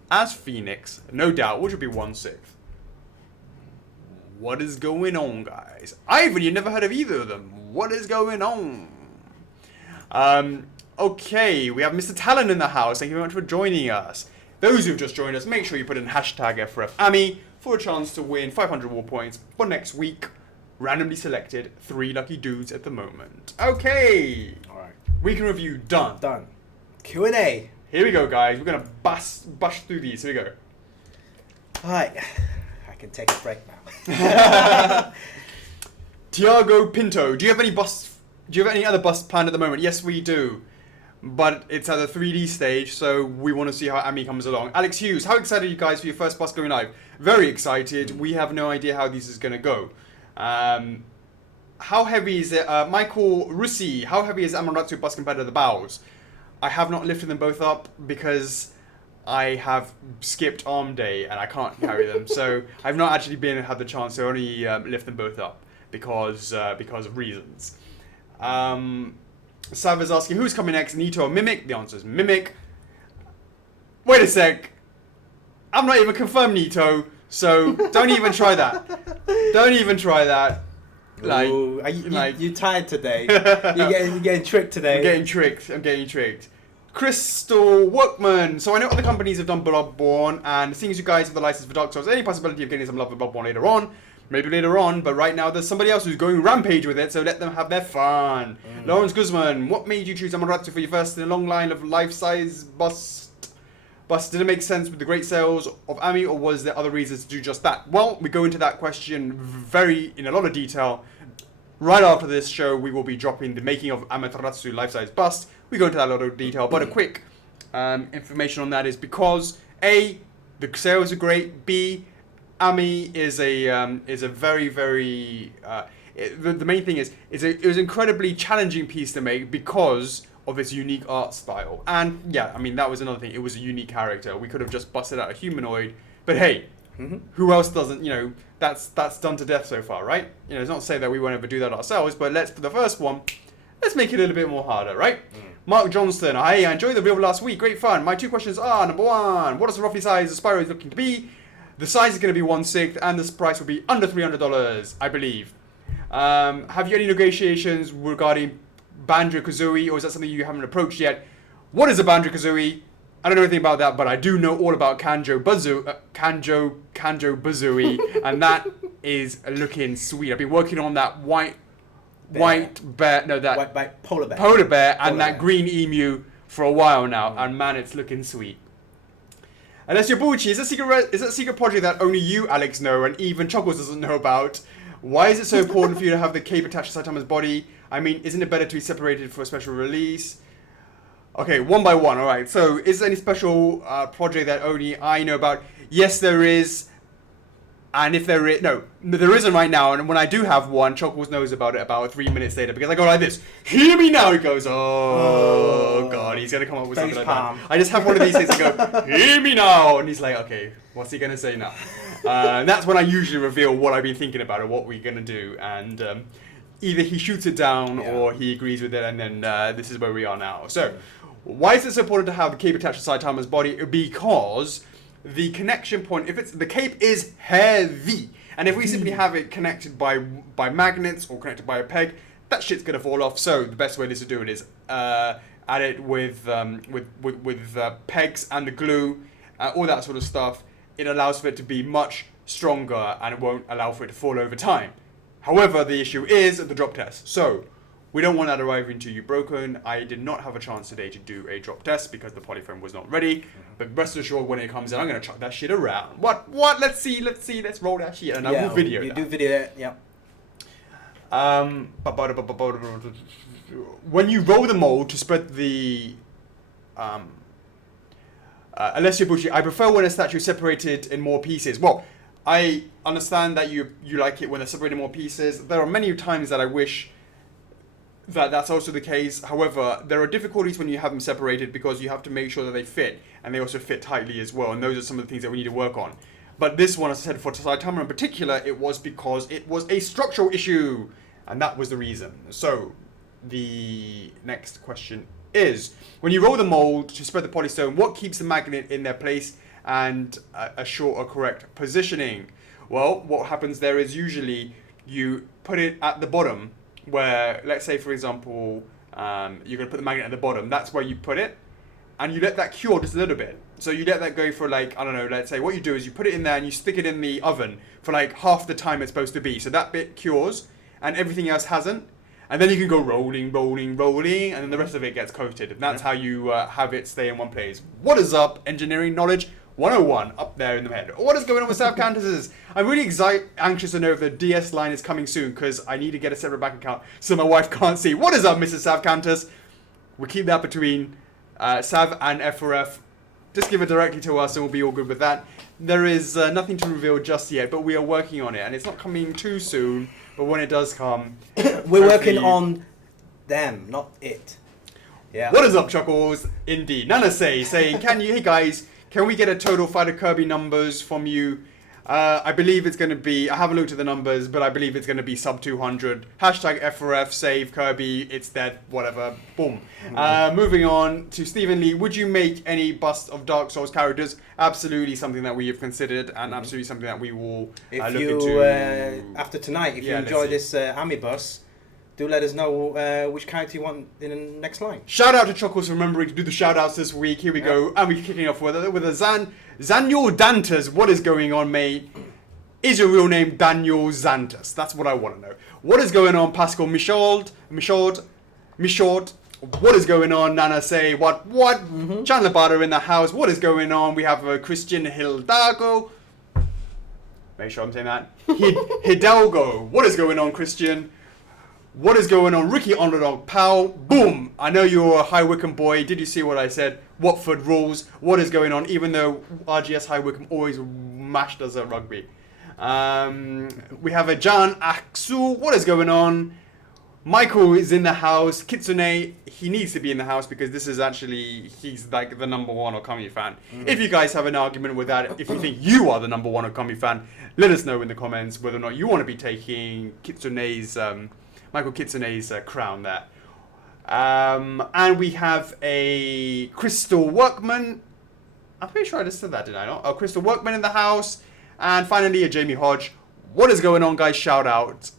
as Phoenix, no doubt, which would be 1/6. What is going on, guys? Ivan, you never heard of either of them. What is going on? Okay, we have Mr. Talon in the house. Thank you very much for joining us. Those who've just joined us, make sure you put in hashtag F4F Ami for a chance to win 500 war points for next week. Randomly selected 3 lucky dudes at the moment. Okay. All right. Week in review done. Done. Q&A. Here we go, guys. We're gonna bust through these. Here we go. All right. I can take a break now. Tiago Pinto, do you have any other busts planned at the moment? Yes, we do. But it's at the 3D stage, so we want to see how Ami comes along. Alex Hughes, how excited are you guys for your first bust going live? Very excited. We have no idea how this is going to go. How heavy is it? Michael Russi, how heavy is Amaterasu bust compared to the bows? I have not lifted them both up because I have skipped arm day and I can't carry them. So I've not actually had the chance to only lift them both up because of reasons. Sav is asking, who's coming next, Nito or Mimic? The answer is Mimic. Wait a sec. I'm not even confirmed Nito, so don't even try that. Don't even try that. Like, ooh, you tired today? You're getting tricked today. I'm getting tricked. Crystal Workman. So I know other companies have done Bloodborne, and seeing as you guys have the license for Dark Souls, any possibility of getting some love for Bloodborne later on? Maybe later on, but right now there's somebody else who's going rampage with it, so let them have their fun. Lawrence Guzman, what made you choose Amaterasu for your first in a long line of life-size bust? Did it make sense with the great sales of Ami, or was there other reasons to do just that? Well, we go into that question in a lot of detail. Right after this show, we will be dropping the making of Amaterasu life-size bust. We go into that in a lot of detail, but a quick information on that is because A, the sales are great. B, Ami is a very, very the main thing is it was an incredibly challenging piece to make because of its unique art style. And yeah, I mean that was another thing. It was a unique character. We could have just busted out a humanoid, but hey, who else doesn't? You know, that's done to death so far, right? You know, it's not to say that we won't ever do that ourselves, but for the first one, let's make it a little bit more harder, right? Mark Johnston, hey, I enjoyed the reel last week. Great fun. My 2 questions are, number 1, what is the roughly size the Spyro is looking to be? The size is going to be 1/6, and the price will be under $300, I believe. Have you any negotiations regarding Banjo-Kazooie, or is that something you haven't approached yet? What is a Banjo-Kazooie? I don't know anything about that, but I do know all about Kanjo-Bazooie, and that is looking sweet. I've been working on that white polar bear and that green emu for a while now, and man, it's looking sweet. Alessio Bucci, is that a secret project that only you, Alex, know and even Chuckles doesn't know about? Why is it so important for you to have the cape attached to Saitama's body? I mean, isn't it better to be separated for a special release? Okay, one by one, alright. So, is there any special project that only I know about? Yes, there is. And if there is... No, there isn't right now. And when I do have one, Chuckles knows about it about 3 minutes later. Because I go like this. Hear me now! He goes, oh God, he's going to come up with something like that. I just have one of these things and go, hear me now! And he's like, okay, what's he going to say now? And that's when I usually reveal what I've been thinking about or what we're going to do. And either he shoots it down or he agrees with it. And then this is where we are now. So, why is it so important to have the cape attached to Saitama's body? Because the connection point, the cape is heavy, and if we simply have it connected by magnets or connected by a peg, that shit's gonna fall off. So the best way to do it is add it with pegs and the glue, all that sort of stuff. It allows for it to be much stronger and it won't allow for it to fall over time. However, the issue is the drop test. So we don't want that arriving to you broken. I did not have a chance today to do a drop test because the polyfoam was not ready. But rest assured, when it comes in, I'm going to chuck that shit around. What? Let's see. Let's roll that shit. And I will video that. You do video, yeah. When you roll the mold to spread the... Alessio Bucci, I prefer when a statue is separated in more pieces. Well, I understand that you like it when they're separated in more pieces. There are many times that I wish that that's also the case. However, there are difficulties when you have them separated because you have to make sure that they fit and they also fit tightly as well. And those are some of the things that we need to work on. But this one, as I said, for Saitama in particular, it was because it was a structural issue. And that was the reason. So the next question is, when you roll the mold to spread the polystone, what keeps the magnet in their place and assure a correct positioning? Well, what happens there is usually you put it at the bottom where, let's say, for example, you're going to put the magnet at the bottom. That's where you put it, and you let that cure just a little bit. So you let that go for like, I don't know, let's say what you do is you put it in there and you stick it in the oven for like half the time it's supposed to be. So that bit cures and everything else hasn't. And then you can go rolling, rolling, rolling, and then the rest of it gets coated. And that's how you have it stay in one place. What is up, engineering knowledge 101 up there in the head? What is going on with South Countesses? I'm really anxious to know if the DS line is coming soon because I need to get a separate bank account so my wife can't see. What is up, Mrs. South Countess? We'll keep that between Sav and F4F. Just give it directly to us and we'll be all good with that. There is nothing to reveal just yet, but we are working on it. And it's not coming too soon, but when it does come... We're working on them, not it. Yeah. What is up, Chuckles? Indeed. Nana saying, hey guys, can we get a total Fighter Kirby numbers from you? I believe it's going to be, I haven't looked at the numbers, but I believe it's going to be sub 200. Hashtag F4F, save Kirby, it's dead, whatever. Boom. Moving on to Stephen Lee. Would you make any bust of Dark Souls characters? Absolutely something that we have considered and absolutely something that we will look into. After tonight, if you enjoy this Ami bus, do let us know which character you want in the next line. Shout out to Chuckles for remembering to do the shout outs this week. Here we go. And we're kicking off with a Daniel Dantas. What is going on, mate? Is your real name Daniel Zantas? That's what I want to know. What is going on, Pascal Michaud? What is going on, Nana say? What? Chandler Butter in the house. What is going on? We have Christian Hidalgo. Make sure I'm saying that. Hidalgo. What is going on, Christian? What is going on? Ricky Underdog Powell. Boom! I know you're a High Wycombe boy. Did you see what I said? Watford rules. What is going on? Even though RGS High Wycombe always mashed us at rugby. We have a Jan Aksu. What is going on? Michael is in the house. Kitsune, he needs to be in the house because this is actually, he's like the number one Okami fan. If you guys have an argument with that, if you think you are the number one Okami fan, let us know in the comments whether or not you want to be taking Kitsune's... Michael Kitsune's crown there. And we have a Crystal Workman. I'm pretty sure I just said that, did I not? A Crystal Workman in the house. And finally, a Jamie Hodge. What is going on, guys? Shout out.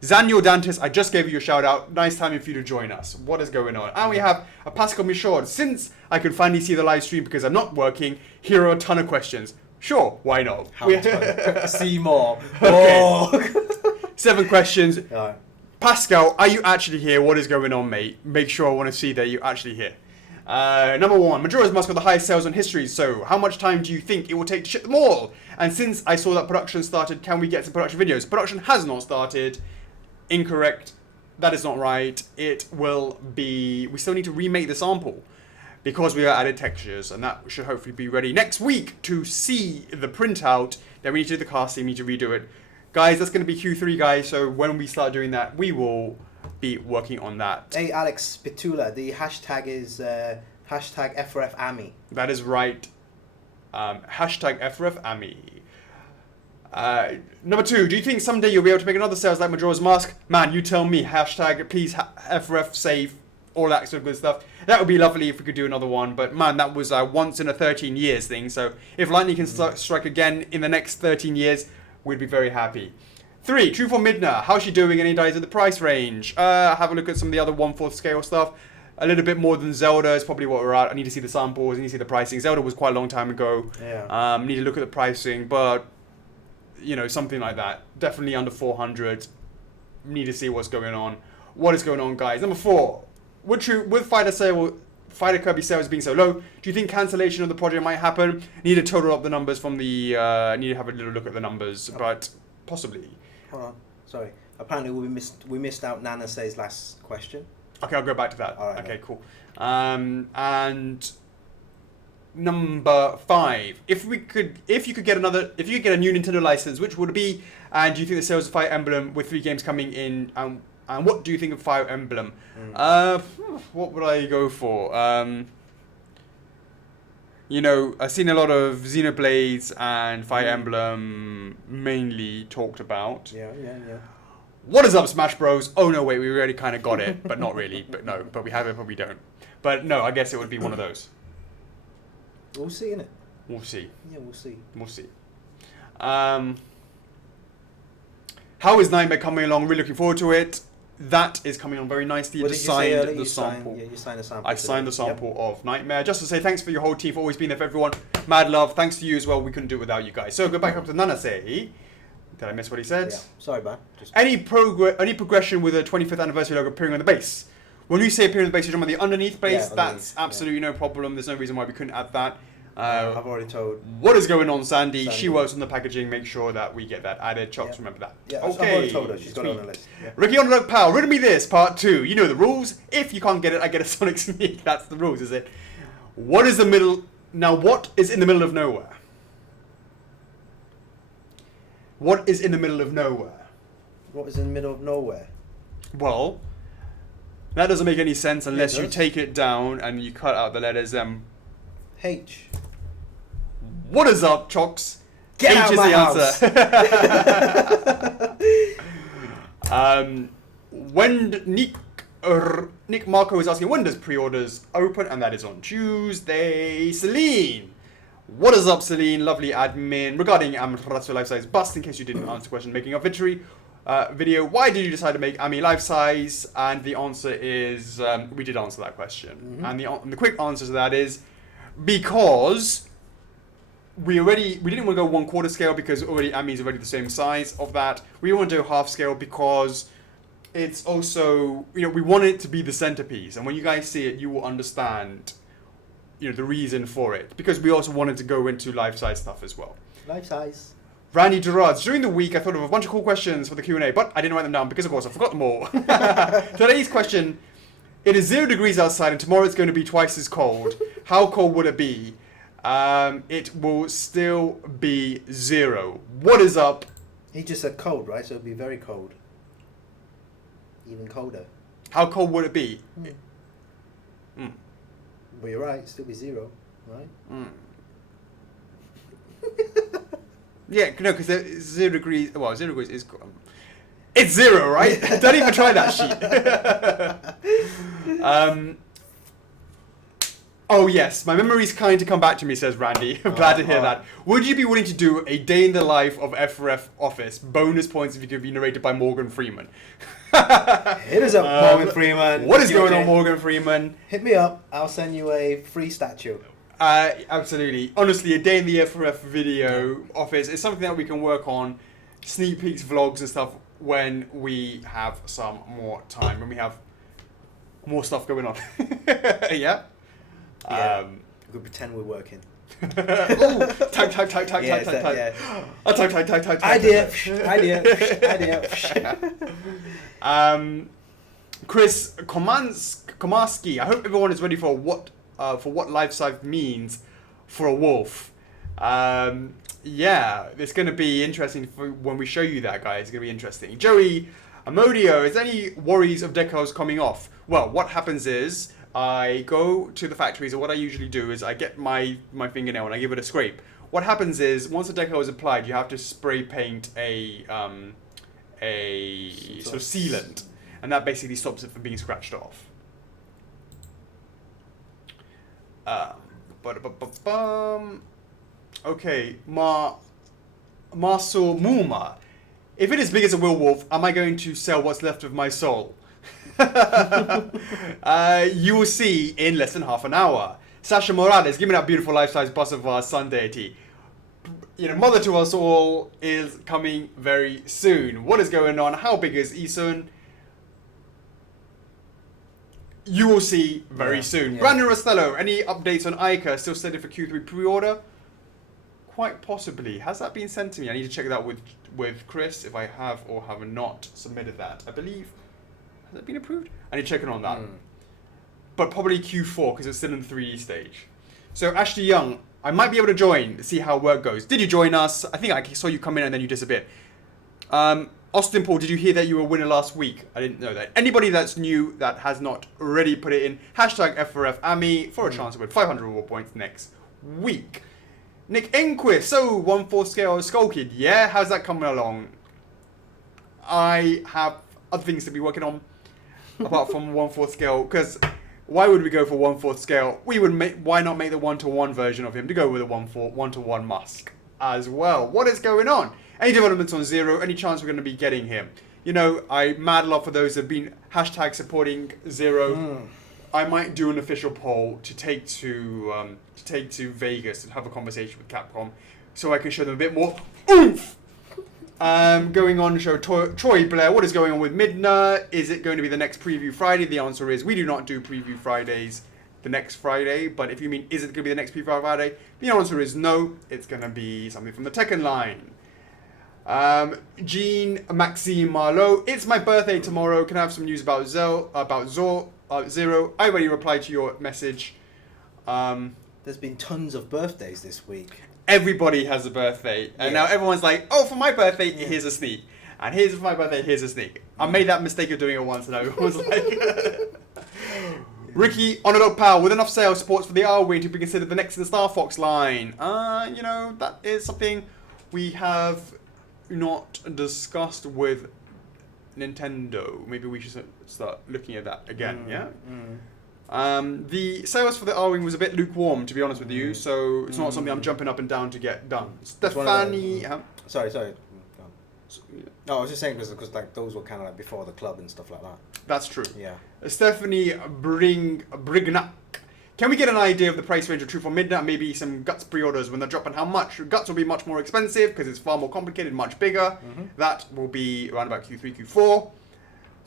Zanio Dantes, I just gave you a shout out. Nice time for you to join us. What is going on? And we have a Pascal Michaud. Since I could finally see the live stream because I'm not working, here are a ton of questions. Sure, why not? See more. Okay. 7 questions. Pascal, are you actually here? What is going on, mate? Make sure I want to see that you're actually here. Number 1, Majora's Mask got the highest sales on history, so how much time do you think it will take to ship them all? And since I saw that production started, can we get some production videos? Production has not started. Incorrect. That is not right. It will be... We still need to remake the sample because we are added textures, and that should hopefully be ready next week to see the printout. Then we need to do the casting, we need to redo it. Guys, that's going to be Q3, guys, so when we start doing that, we will be working on that. Hey, Alex Spitula, the hashtag is hashtag F4F That is right. Hashtag F4F Number 2, do you think someday you'll be able to make another sales like Majora's Mask? Man, you tell me. Hashtag, please, F4F save, all that sort of good stuff. That would be lovely if we could do another one, but man, that was a once in a 13 years thing, so if Lightning can strike again in the next 13 years, we'd be very happy. 3, True for Midna. How's she doing? Any dies at the price range? Have a look at some of the other 1/4 scale stuff. A little bit more than Zelda is probably what we're at. I need to see the samples. I need to see the pricing. Zelda was quite a long time ago. Yeah. Need to look at the pricing, but you know, something like that. Definitely under 400. Need to see what's going on. What is going on, guys? Number 4. With Fighter Kirby sales being so low, do you think cancellation of the project might happen? Need to total up the numbers from the. Need to have a little look at the numbers, but possibly. Hold on. Sorry. Apparently we missed out Nana Say's last question. Okay, I'll go back to that. All right, okay, cool. And number 5. If you could get a new Nintendo license, which would it be? And do you think the sales of Fire Emblem with 3 games coming in? And what do you think of Fire Emblem? What would I go for? You know, I've seen a lot of Xenoblades and Fire Emblem mainly talked about. Yeah. What is up, Smash Bros? Oh no, wait, we already kind of got it, but not really. But we have it, but we don't. But no, I guess it would be one of those. We'll see, innit? We'll see. Yeah, we'll see. We'll see. How is Nightmare coming along? Really looking forward to it. That is coming on very nicely. You just signed the sample. You signed the sample. I signed the sample of Nightmare. Just to say thanks for your whole team for always being there for everyone. Mad love. Thanks to you as well. We couldn't do it without you guys. So go back up to Nanase. Did I miss what he said? Yeah. Sorry, man. Any progression with a 25th anniversary logo appearing on the base? When we say appearing on the base, you're talking about the underneath base. Yeah, that's absolutely no problem. There's no reason why we couldn't add that. I've already told. What is going on, Sandy? She works on the packaging. Make sure that we get that added. Chocks, remember that. Yeah, okay. I've already told her. She's got it on the list. Yeah. Ricky on the Duck Pal, riddle me this, part 2. You know the rules. If you can't get it, I get a Sonic Sneak. That's the rules, is it? What is the middle? Now, what is in the middle of nowhere? What is in the middle of nowhere? What is in the middle of nowhere? Well, that doesn't make any sense unless you take it down and you cut out the letters M. H. What is up, Chocks? Get H out is my the house. answer. When Nick Marco is asking, when does pre-orders open? And that is on Tuesday. Celine. What is up, Celine? Lovely admin. Regarding Amaterasu Life Size Bust, in case you didn't answer the question, making a victory video, why did you decide to make Ami Life Size? And the answer is, we did answer that question. And the quick answer to that is, because we didn't want to go 1/4 scale because Ami is already the same size of that. We want to do half scale because it's also, you know, we want it to be the centerpiece. And when you guys see it, you will understand, you know, the reason for it. Because we also wanted to go into life size stuff as well. Life size. Randy Gerards, during the week I thought of a bunch of cool questions for the Q&A, but I didn't write them down because of course I forgot them all. Today's question, it is 0 degrees outside and tomorrow it's going to be twice as cold. How cold would it be? It will still be 0. What is up? He just said cold, right? So it'd be very cold. Even colder. How cold would it be? Well, you're right. It'd still be 0, right? Yeah, no, because 0 degrees. Well, 0 degrees is. It's 0, right? Don't even try that sheet. Oh yes, my memory's kind to come back to me, says Randy. I'm glad to hear that. Would you be willing to do a day in the life of F4F office? Bonus points if you could be narrated by Morgan Freeman. Hit us up, Morgan Freeman. What is going on, Morgan Freeman? Hit me up. I'll send you a free statue. Absolutely. Honestly, a day in the F4F video office is something that we can work on. Sneak peeks, vlogs and stuff when we have some more time, when we have more stuff going on. Yeah? Yeah. We could pretend we're working. Oh, type. Idea. Chris Komarski, I hope everyone is ready for what life size means for a wolf. Yeah, it's going to be interesting when we show you that, guys. It's going to be interesting. Joey Amodio, is there any worries of decals coming off? Well, what happens is I go to the factories, and what I usually do is I get my fingernail and I give it a scrape. What happens is once the decal is applied, you have to spray paint a sort of sealant, and that basically stops it from being scratched off. Okay, Marcel Muma. if it is big as a werewolf, am I going to sell what's left of my soul? You will see in less than half an hour. Sasha Morales, give me that beautiful life-size bust of our sun deity. You know, Mother to Us All is coming very soon. What is going on? How big is Eason? You will see very soon. Yeah. Brandon Rostello, any updates on Ica? Still slated for Q3 pre-order? Quite possibly. Has that been sent to me? I need to check that with Chris if I have or have not submitted that. I believe. Has it been approved? I need to check in on that. But probably Q4 because it's still in the 3D stage. So Ashley Young, I might be able to join to see how work goes. Did you join us? I think I saw you come in and then you disappeared. Austin Paul, did you hear that you were a winner last week? I didn't know that. Anybody that's new that has not already put it in, hashtag F4F AMI for a chance to win 500 reward points next week. Nick Enquist, so 1/4 scale Skull Kid. Yeah, how's that coming along? I have other things to be working on apart from 1/4 scale, because why would we go for 1/4 scale? Why not make the 1-to-1 version of him to go with a 1-to-1 Musk as well? What is going on? Any developments on Zero? Any chance we're going to be getting him? You know, I mad love for those that have been hashtag supporting Zero. I might do an official poll to take to Vegas and have a conversation with Capcom, so I can show them a bit more oomph. Going on to show Troy Blair, what is going on with Midna? Is it going to be the next preview Friday? The answer is we do not do preview Fridays the next Friday. But if you mean, is it going to be the next preview Friday? The answer is no. It's going to be something from the Tekken line. Jean Maxime Marlowe, it's my birthday tomorrow. Can I have some news about Zero? I already replied to your message. There's been tons of birthdays this week. Everybody has a birthday, and now everyone's like, "Oh, for my birthday, here's a sneak," and here's for my birthday, here's a sneak. I made that mistake of doing it once, and I was like, Ricky Honored Powell, with enough sales supports for the R-Wing to be considered the next in the Star Fox line. You know, that is something we have not discussed with Nintendo. Maybe we should start looking at that again. The sales for the R-Wing was a bit lukewarm, to be honest with you, so it's not something I'm jumping up and down to get done. Stephanie... Sorry. No, I was just saying because like those were kind of like before the club and stuff like that. That's true. Yeah. Stephanie Brignac. Can we get an idea of the price range of True for Midnight? Maybe some Guts pre-orders when they're dropping. How much? Guts will be much more expensive because it's far more complicated, much bigger. That will be around about Q3, Q4.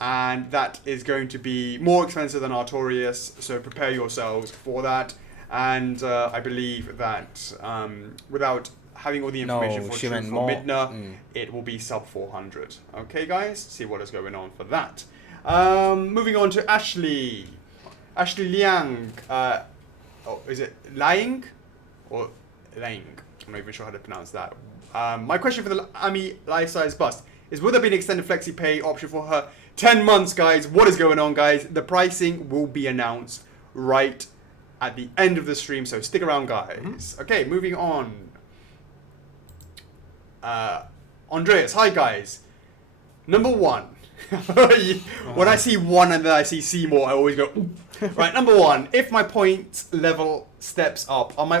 And that is going to be more expensive than Artorias, so prepare yourselves for that. And I believe that without having all the information for Midna, it will be sub 400. Okay, guys? See what is going on for that. Moving on to Ashley. Ashley Liang. Is it Liang? Or Liang? I'm not even sure how to pronounce that. My question for the Ami life-size bust is, will there be an extended flexi pay option for her? 10 months, guys. What is going on, guys? The pricing will be announced right at the end of the stream, so stick around, guys. Okay, moving on. Andreas, hi, guys. Number one. When I see one and then I see Seymour, I always go, ooh. Right, number one. If my point level steps up, are my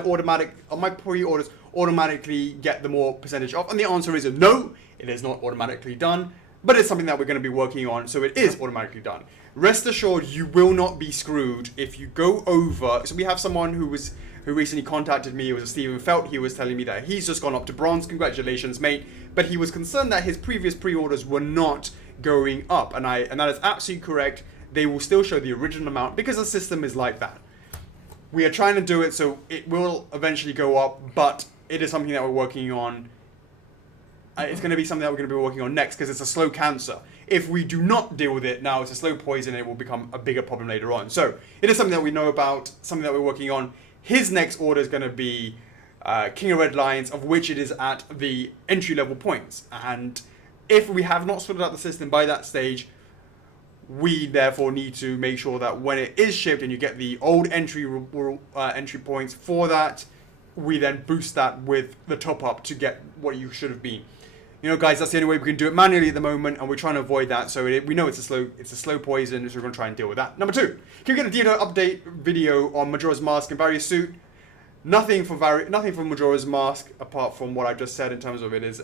pre-orders automatically get the more percentage off? And the answer is no, it is not automatically done. But it's something that we're going to be working on, so it is automatically done. Rest assured, you will not be screwed if you go over. So we have someone who recently contacted me. It was a Stephen Felt. He was telling me that he's just gone up to bronze. Congratulations, mate. But he was concerned that his previous pre-orders were not going up, and that is absolutely correct. They will still show the original amount because the system is like that. We are trying to do it so it will eventually go up, but it is something that we're working on. It's going to be something that we're going to be working on next because it's a slow cancer. If we do not deal with it now, it's a slow poison and it will become a bigger problem later on. So it is something that we know about, something that we're working on. His next order is going to be King of Red Lions, of which it is at the entry-level points. And if we have not sorted out the system by that stage, we therefore need to make sure that when it is shipped and you get the old entry points for that, we then boost that with the top-up to get what you should have been. You know, guys, that's the only way we can do it manually at the moment, and we're trying to avoid that. So we know it's a slow poison, so we're going to try and deal with that. Number two, can we get a detailed update video on Majora's Mask and Barry's suit? Nothing from Majora's Mask apart from what I just said in terms of it is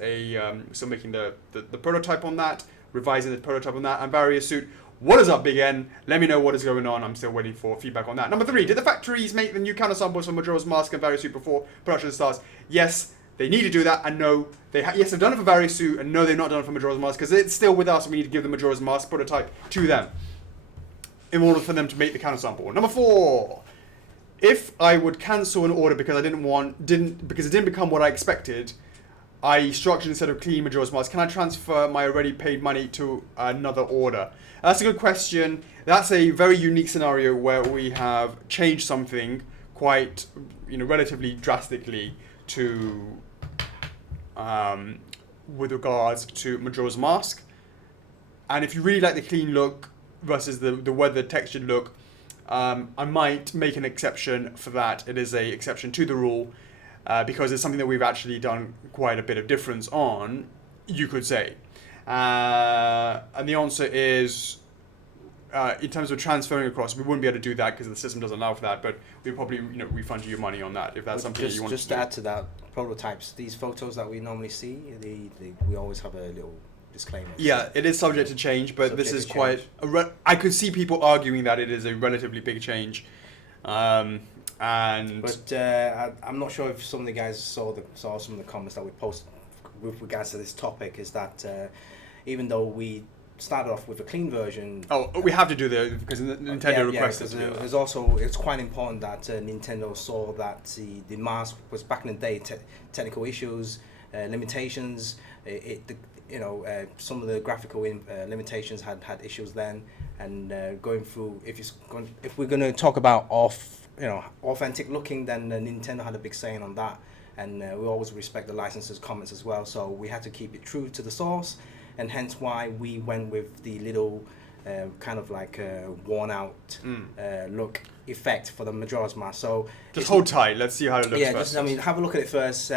still making the prototype on that, revising the prototype on that, and Various Suit. What is up, Big N? Let me know what is going on. I'm still waiting for feedback on that. Number 3, did the factories make the new countersamples for Majora's Mask and Various Suit before production starts? Yes, they need to do that, and no, yes, they've done it for Various Suit, and no, they've not done it for Majora's Mask, because it's still with us, and we need to give the Majora's Mask prototype to them in order for them to make the countersample. Number 4. If I would cancel an order because because it didn't become what I expected, i.e. structured instead of clean Majora's Mask, can I transfer my already paid money to another order? That's a good question. That's a very unique scenario where we have changed something quite, relatively drastically to, with regards to Majora's Mask. And if you really like the clean look versus the weathered textured look, I might make an exception for that. It is a exception to the rule because it's something that we've actually done quite a bit of difference on, you could say. And the answer is, in terms of transferring across, we wouldn't be able to do that because the system doesn't allow for that, but we'd probably refund you your money on that if that's something you want to do. Just to add to that, prototypes, these photos that we normally see, we always have a little disclaimer. Yeah, it is subject to change, but this is quite... I could see people arguing that it is a relatively big change. But I'm not sure if some of the guys saw some of the comments that we posted with regards to this topic, is that even though we started off with a clean version... Oh, we have to do that because Nintendo requested to do that. There's also, it's quite important that Nintendo saw that the mask was back in the day, technical issues, limitations, some of the graphical limitations had issues then, and going through, if we're going to talk about authentic looking, then Nintendo had a big saying on that, and we always respect the licensors' comments as well, so we had to keep it true to the source, and hence why we went with the little kind of like worn out look effect for the Majora's Mask. So just hold tight, let's see how it looks first. Have a look at it first,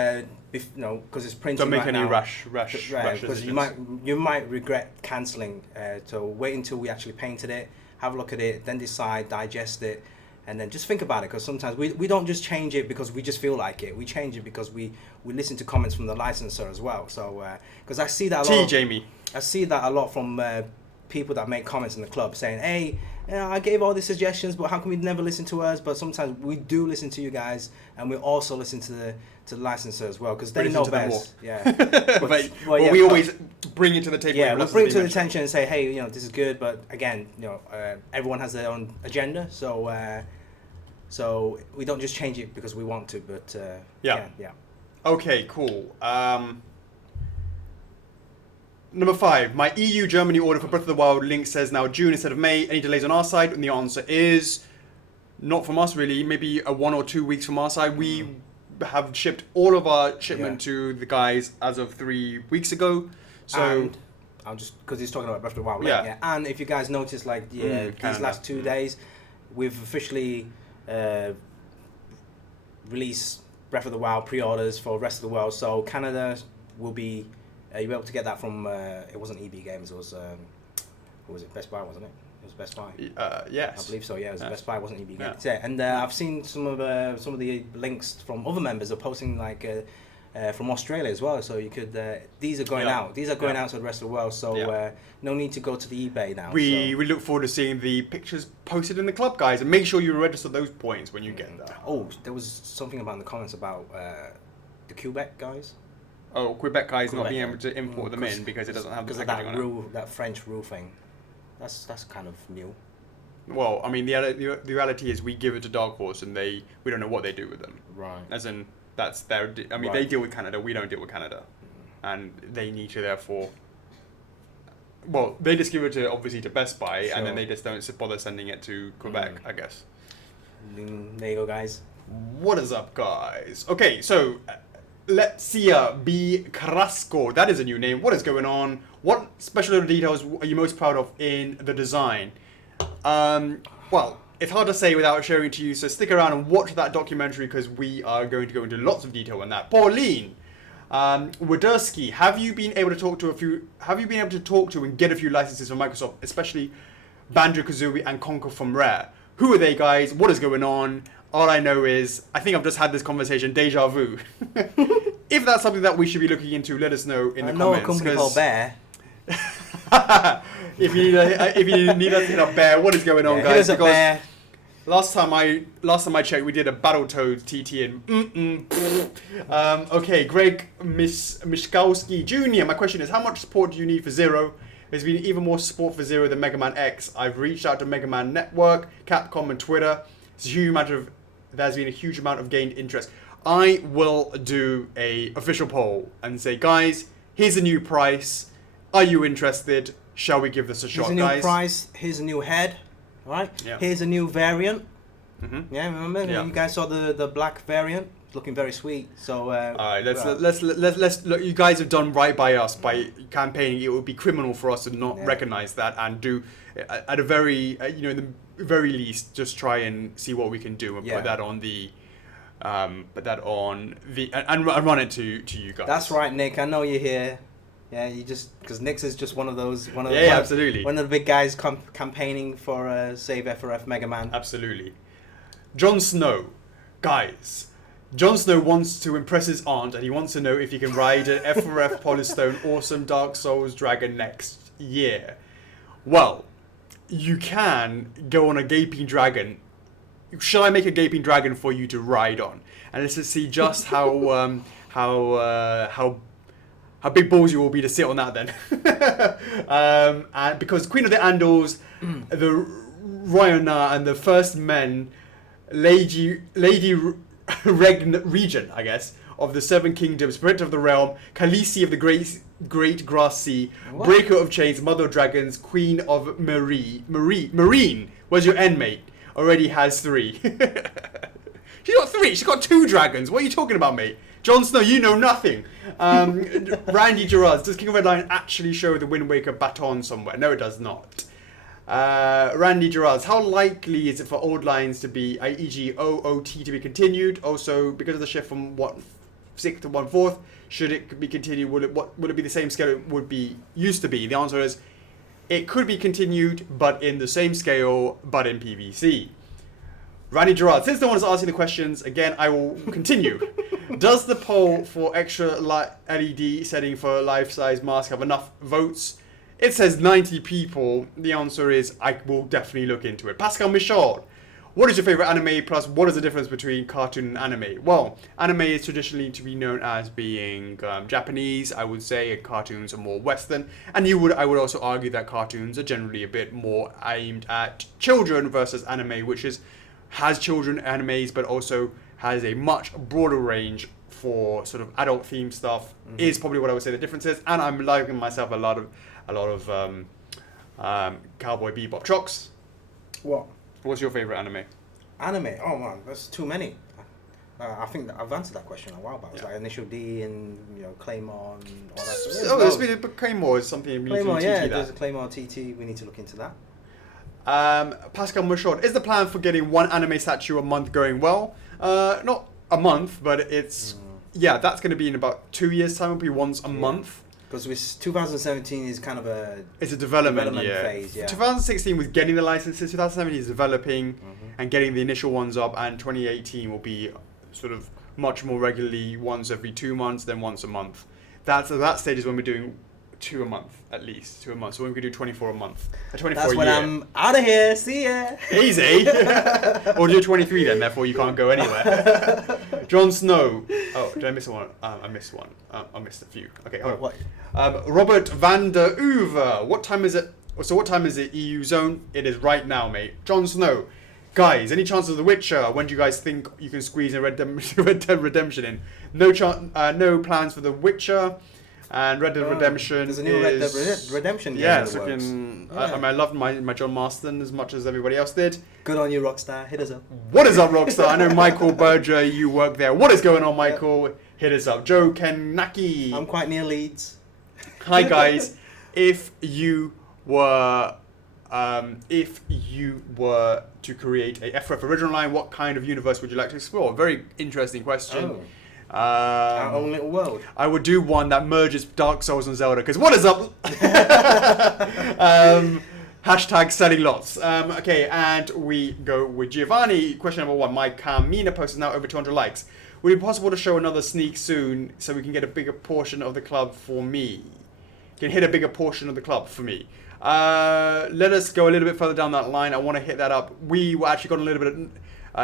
because it's printing. Don't make right any now. rash Because you might regret cancelling. So wait until we actually painted it, have a look at it, then decide, digest it, and then just think about it. Because sometimes we don't just change it because we just feel like it. We change it because we listen to comments from the licensor as well. So because I see that a lot. Jamie. I see that a lot from people that make comments in the club saying, "Hey, I gave all these suggestions, but how come we never listen to us?" But sometimes we do listen to you guys, and we also listen to the licensor as well, because they know best. Yeah. We always bring it to the table. Yeah, we bring it to the attention and say, "Hey, this is good," but again, everyone has their own agenda, so we don't just change it because we want to. But yeah. Okay, cool. Number 5, my EU Germany order for Breath of the Wild link says now June instead of May. Any delays on our side? And the answer is not from us really. Maybe 1 or 2 weeks from our side. We have shipped all of our shipment to the guys as of 3 weeks ago. So and I'll just, because he's talking about Breath of the Wild. Yeah. And if you guys notice, like these last 2 days, we've officially released Breath of the Wild pre-orders for Rest of the World. So Canada will be... you'll be able to get that from, it wasn't EB Games, it was, what was it, Best Buy, wasn't it? It was Best Buy. Yes. I believe so, yeah, it was Best Buy, it wasn't EB Games. Yeah. And I've seen some of the links from other members are posting, like, from Australia as well, so you could, these are going out. These are going out to the rest of the world, so no need to go to the eBay now. We look forward to seeing the pictures posted in the club, guys, and make sure you register those points when you get there. Oh, there was something about in the comments about the Quebec guys. Oh, Quebec guys not being able to import them in because it doesn't have the packaging on it. That French rule thing. That's kind of new. Well, I mean, the reality is we give it to Dark Horse and we don't know what they do with them. Right. As in, that's their... I mean, they deal with Canada, we don't deal with Canada. And they need to therefore... Well, they just give it obviously to Best Buy, and then they just don't bother sending it to Quebec, I guess. There you go, guys. What is up, guys? Okay, so... Letsia B. Carrasco, that is a new name. What is going on? What special little details are you most proud of in the design? Well, it's hard to say without sharing it to you, so stick around and watch that documentary because we are going to go into lots of detail on that. Pauline Wadersky, have you been able to talk to and get a few licenses from Microsoft, especially Banjo-Kazooie and Conker from Rare? Who are they, guys? What is going on? all I know is I think I've just had this conversation, deja vu. If that's something that we should be looking into, let us know in the comments. I know a company called Bear. if you need us to hit up Bear, what is going on, guys? Because Bear. Last time I checked, we did a Battletoads TT and okay, Greg Mishkowski Jr. My question is, how much support do you need for Zero? There's been even more support for Zero than Mega Man X. I've reached out to Mega Man Network, Capcom, and Twitter. There's been a huge amount of gained interest. I will do a official poll and say, guys, here's a new price. Are you interested? Shall we give this a shot, guys? Here's a new price. Here's a new head. Right? Yeah. Here's a new variant. Mm-hmm. Yeah, remember? Yeah. You guys saw the black variant? It's looking very sweet. So all right, let's look. You guys have done right by us by campaigning. It would be criminal for us to not recognize that and do at a very in the very least just try and see what we can do and put that on the and run it to you guys. That's right, Nick. I know you're here. Yeah, you just because Nick's is just one of absolutely one of the big guys campaigning for Save F4F Mega Man. Absolutely. Jon Snow, guys. Jon Snow wants to impress his aunt, and he wants to know if he can ride an F4F Polystone Awesome Dark Souls Dragon next year. Well, you can go on a Gaping Dragon. Shall I make a Gaping Dragon for you to ride on, and let's just see just how big balls you will be to sit on that then. And because Queen of the Andals, the Rayona, and the First Men, Lady Regent, I guess, of the Seven Kingdoms, Spirit of the Realm, Khaleesi of the Great Grass Sea, Breaker of Chains, Mother of Dragons, Queen of Marine, where's your end, mate? Already has 3. She's got 3. She's got 2 dragons. What are you talking about, mate? Jon Snow, you know nothing. Randy Gerards, does King of Red Lion actually show the Wind Waker baton somewhere? No, it does not. Randy Gerards, how likely is it for old lines to be, e.g. OOT to be continued? Also, because of the shift from 1/6 to 1/4, should it be continued? Will it be the same scale it used to be? The answer is, it could be continued, but in the same scale, but in PVC. Randy Gerard, since no one is asking the questions, again, I will continue. Does the poll for extra LED setting for life-size mask have enough votes? It says 90 people. The answer is, I will definitely look into it. Pascal Michaud, what is your favorite anime, plus what is the difference between cartoon and anime? Well, anime is traditionally to be known as being Japanese, I would say, and cartoons are more Western. And I would also argue that cartoons are generally a bit more aimed at children versus anime, which has children animes, but also has a much broader range for sort of adult themed stuff. Is probably what I would say the difference is. And I'm liking myself a lot of Cowboy Bebop. Chocks, What? what's your favorite anime? Anime? Oh man, that's too many. I think that I've answered that question a while back. It was like Initial D and Claymore and all that stuff. Oh, there's been Claymore is something. Claymore, there's a Claymore TT. We need to look into that. Pascal Michaud, is the plan for getting one anime statue a month going well? Not a month, but it's that's going to be in about 2 years' time. It'll be once a month. Because 2017 is kind of a development phase. Yeah. 2016 was getting the licenses. 2017 is developing and getting the initial ones up, and 2018 will be sort of much more regularly, once every 2 months, then once a month. That stage is when we're doing 2 a month, at least 2 a month. So when we could do 24 a month, 24 That's a when year. I'm out of here. See ya. Easy. Or do 23 then, therefore you can't go anywhere. Jon Snow. Oh, did I miss one? I missed one. I missed a few. Okay, hold on. What? Robert van der Uver. What time is it? So what time is it, EU zone? It is right now, mate. Jon Snow. Guys, any chance of The Witcher? When do you guys think you can squeeze a Red Dead Redemption in? No plans for The Witcher. And Red Dead Redemption There's a new Red Dead Redemption game. Yeah, it's looking... I loved my John Marston as much as everybody else did. Good on you, Rockstar. Hit us up. What is up, Rockstar? I know Michael Berger, you work there. What is going on, Michael? Hit us up. Joe Kenaki. I'm quite near Leeds. Hi, guys. If you were to create a F4F original line, what kind of universe would you like to explore? Very interesting question. Our own little world. I would do one that merges Dark Souls and Zelda, because what is up? Hashtag selling lots. Okay, and we go with Giovanni. Question number 1. My Camina post is now over 200 likes. Would it be possible to show another sneak soon so we can get a bigger portion of the club for me? Can hit a bigger portion of the club for me. Let us go a little bit further down that line. I want to hit that up. We actually got a little bit of...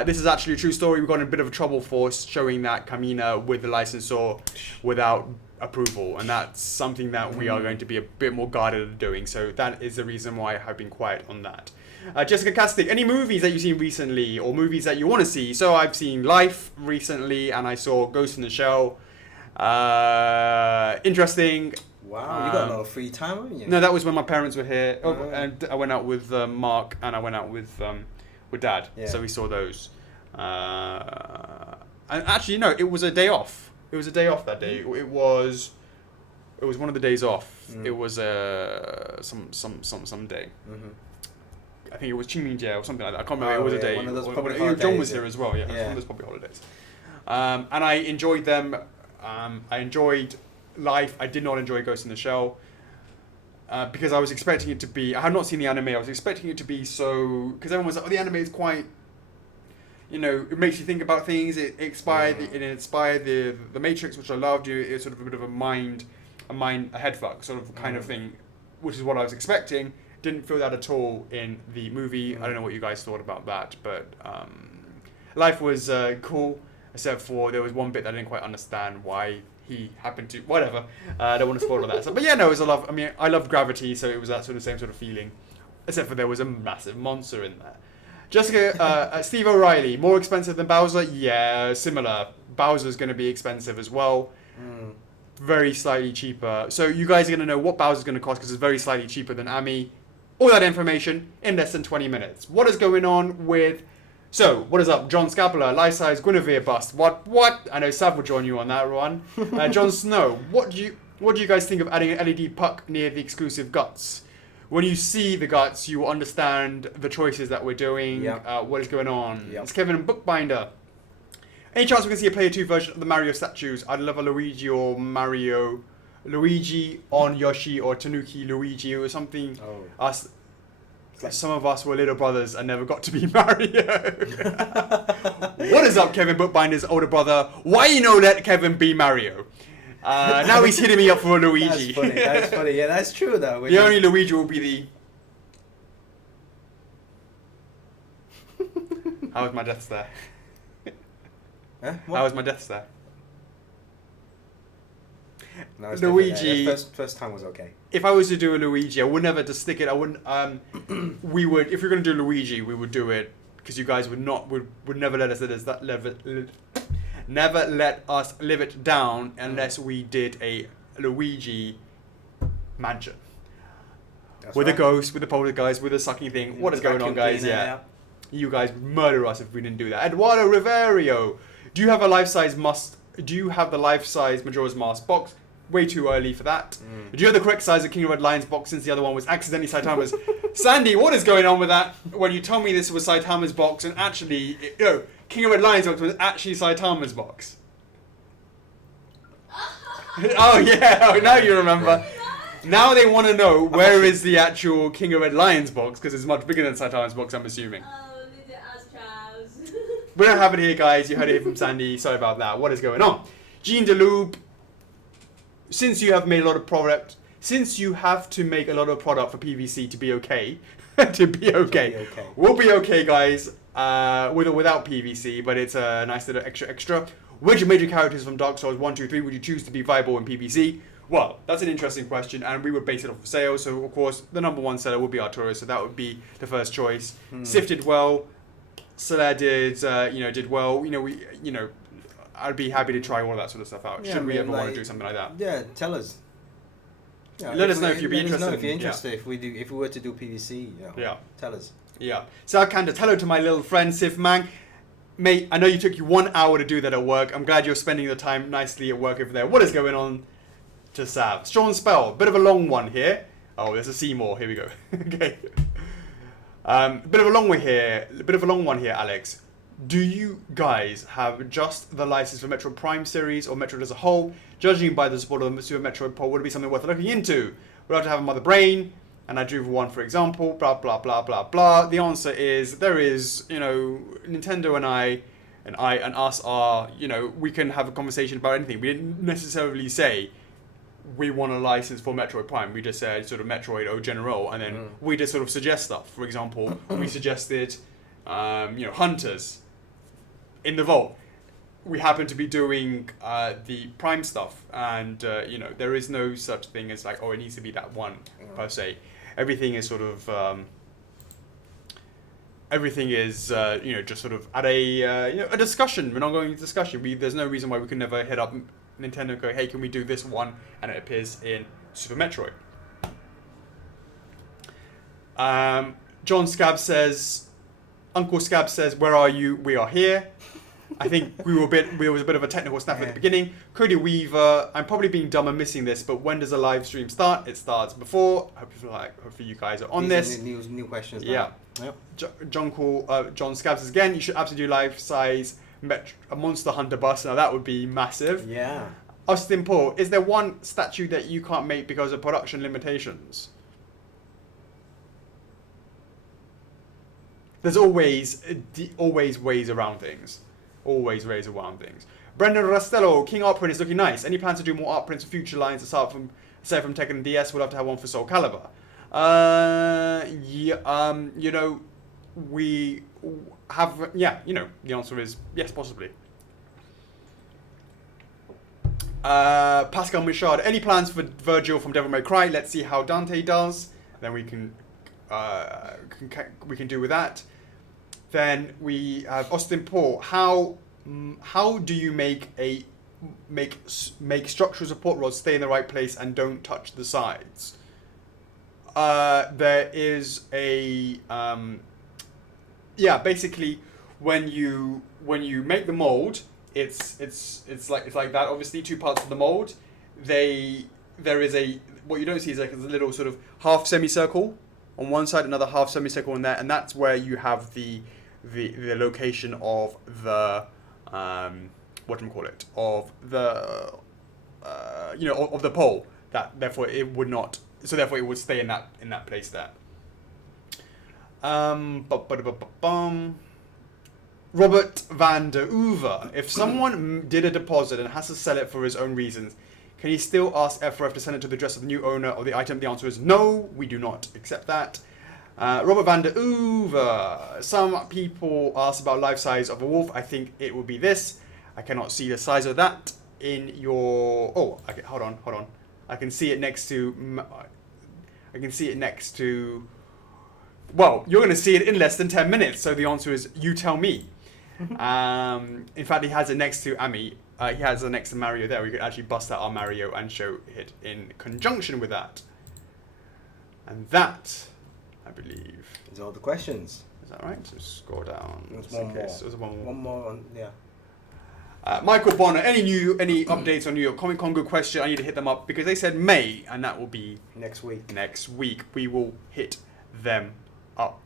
this is actually a true story. We got in a bit of trouble for showing that Camina with the licensor without approval, and that's something that we are going to be a bit more guarded at doing. So that is the reason why I have been quiet on that. Jessica Castic, any movies that you've seen recently or movies that you want to see? So I've seen Life recently, and I saw Ghost in the Shell. Interesting. Wow, you got a lot of free time, haven't you? No, that was when my parents were here. And I went out with Mark, and I went out with Dad. Yeah. So we saw those. And actually, no, it was a day off. It was a day off that day. It was one of the days off. It was some day. I think it was Qingmingjie or something like that. I can't remember. It was a day. One of those public holidays. John was here as well. Yeah, it was one of those public holidays. And I enjoyed them. I enjoyed Life. I did not enjoy Ghost in the Shell because I was expecting it to be. I had not seen the anime. I was expecting it to be so, because everyone was like, "Oh, the anime is quite." It makes you think about things. It inspired the Matrix, which I loved. It's sort of a bit of a head fuck sort of kind of thing, which is what I was expecting. Didn't feel that at all in the movie. I don't know what you guys thought about that, but Life was cool, except for there was one bit that I didn't quite understand why he happened to. Whatever. I don't want to spoil all that. But yeah, no, it was a love. I mean, I loved Gravity, so it was that same sort of feeling, except for there was a massive monster in there. Jessica, Steve O'Reilly, more expensive than Bowser? Yeah, similar. Bowser's going to be expensive as well. Very slightly cheaper. So you guys are going to know what Bowser's going to cost because it's very slightly cheaper than Ami. All that information in less than 20 minutes. What is going on with... So, what is up? John Scapula, life-size Guinevere bust. What? I know Sav will join you on that one. Jon Snow, what do you guys think of adding an LED puck near the exclusive guts? When you see the guts, you will understand the choices that we're doing, what is going on. Yep. It's Kevin Bookbinder. Any chance we can see a Player 2 version of the Mario statues? I'd love a Luigi or Mario. Luigi on Yoshi or Tanuki Luigi or something. Some of us were little brothers and never got to be Mario. What is up, Kevin Bookbinder's older brother? Why you know let Kevin be Mario? Now he's hitting me up for a Luigi. That's funny. Yeah, that's true though. The only Luigi will be the... How was my death stare? How was my death stare? No, Luigi. First time was okay. If I was to do a Luigi, I would never just stick it. I wouldn't. We would, if we are going to do Luigi, we would do it because you guys would never let us never let us live it down unless we did a Luigi mansion. That's with a ghost, with a poltergeist, with a sucking thing. What is going on, guys? Yeah. You guys would murder us if we didn't do that. Eduardo Riverio, do you have the life-size Majora's Mask box? Way too early for that. Do you have the correct size of King of Red Lions box since the other one was accidentally Saitama's? Sandy, what is going on with that? When you told me this was Saitama's box and actually, King of Red Lions box was actually Saitama's box. Oh yeah, now you remember. Now they want to know where is the actual King of Red Lions box because it's much bigger than Saitama's box, I'm assuming. Need to ask Charles. We don't have it here, guys. You heard it from Sandy. Sorry about that. What is going on? Jean DeLube, since you have made a lot of product, since you have to make a lot of product for PVC to be okay, we'll be okay, guys, with or without PVC, but it's a nice little extra. Which major characters from Dark Souls 1, 2, 3 would you choose to be viable in PVC? Well, that's an interesting question, and we would base it off of sales. So, of course, the number one seller would be Arturo, so that would be the first choice. Sif did well. Soler did well. I'd be happy to try all of that sort of stuff out. Should we ever want to do something like that? Yeah, tell us. Yeah, let us know if you'd be interested. Let us know if you're interested. If we were to do PVC, tell us. Yeah. So Candace, hello to my little friend Sif Mang. Mate, I know you took you 1 hour to do that at work. I'm glad you're spending the time nicely at work over there. What is going on to Sav? Sean Spell, bit of a long one here. Oh, there's a Seymour. Here we go. Okay. Bit of a long one here, Alex. Do you guys have just the license for Metro Prime series or Metroid as a whole? Judging by the support of the Super Metroid poll, would it be something worth looking into? Would I have to have a mother brain? and I drew one for example, blah, blah, blah, blah, blah. The answer is there is, Nintendo and us are, we can have a conversation about anything. We didn't necessarily say we want a license for Metroid Prime. We just said sort of Metroid au general, and then we just sort of suggest stuff. For example, we suggested, Hunters in the Vault. We happen to be doing the Prime stuff, and there is no such thing as like, oh, it needs to be that one per se. Everything is sort of just sort of at a discussion, an ongoing discussion. There's no reason why we could never hit up Nintendo and go, hey, can we do this one? And it appears in Super Metroid. John Scab says, Uncle Scab says, where are you? We are here. I think we was a bit of a technical snap at the beginning. Cody Weaver, I'm probably being dumb and missing this, but when does the live stream start? It starts before. Hopefully you guys are on this. New questions. Yeah. Yep. John Scab says again, you should absolutely do life-size a Monster Hunter bus. Now that would be massive. Yeah. Austin Paul, is there one statue that you can't make because of production limitations? There's always ways around things. Always ways around things. Brendan Rastello, King Art Print is looking nice. Any plans to do more art prints for future lines aside from Tekken and DS? We'd love to have one for Soul Calibur. We have, the answer is yes, possibly. Pascal Michard, any plans for Virgil from Devil May Cry? Let's see how Dante does. Then we can do with that. Then we have Austin Paul. How do you make structural support rods stay in the right place and don't touch the sides? There is a basically when you make the mold, it's like that. Obviously, two parts of the mold. There is what you don't see is like a little sort of half semicircle on one side, another half semicircle on there, and that's where you have the location of the of the pole. That therefore it would not. So therefore it would stay in that place there. Robert van der Uver. If someone did a deposit and has to sell it for his own reasons, can he still ask F4F to send it to the address of the new owner of the item? The answer is no, we do not accept that. Robert van der Uver. Some people ask about life size of a wolf. I think it would be this. I cannot see the size of that in your... Oh, okay, hold on. I can see it next to... Well, you're going to see it in less than 10 minutes. So the answer is, you tell me. In fact, he has it next to Ami. He has it next to Mario there. We could actually bust out our Mario and show it in conjunction with that. And that, I believe... These are all the questions. Is that right? So scroll down. There's one more. There's one more. Yeah. Michael Bonner, any updates on New York Comic Con? Good question. I need to hit them up because they said May, and that will be next week. Next week we will hit them up,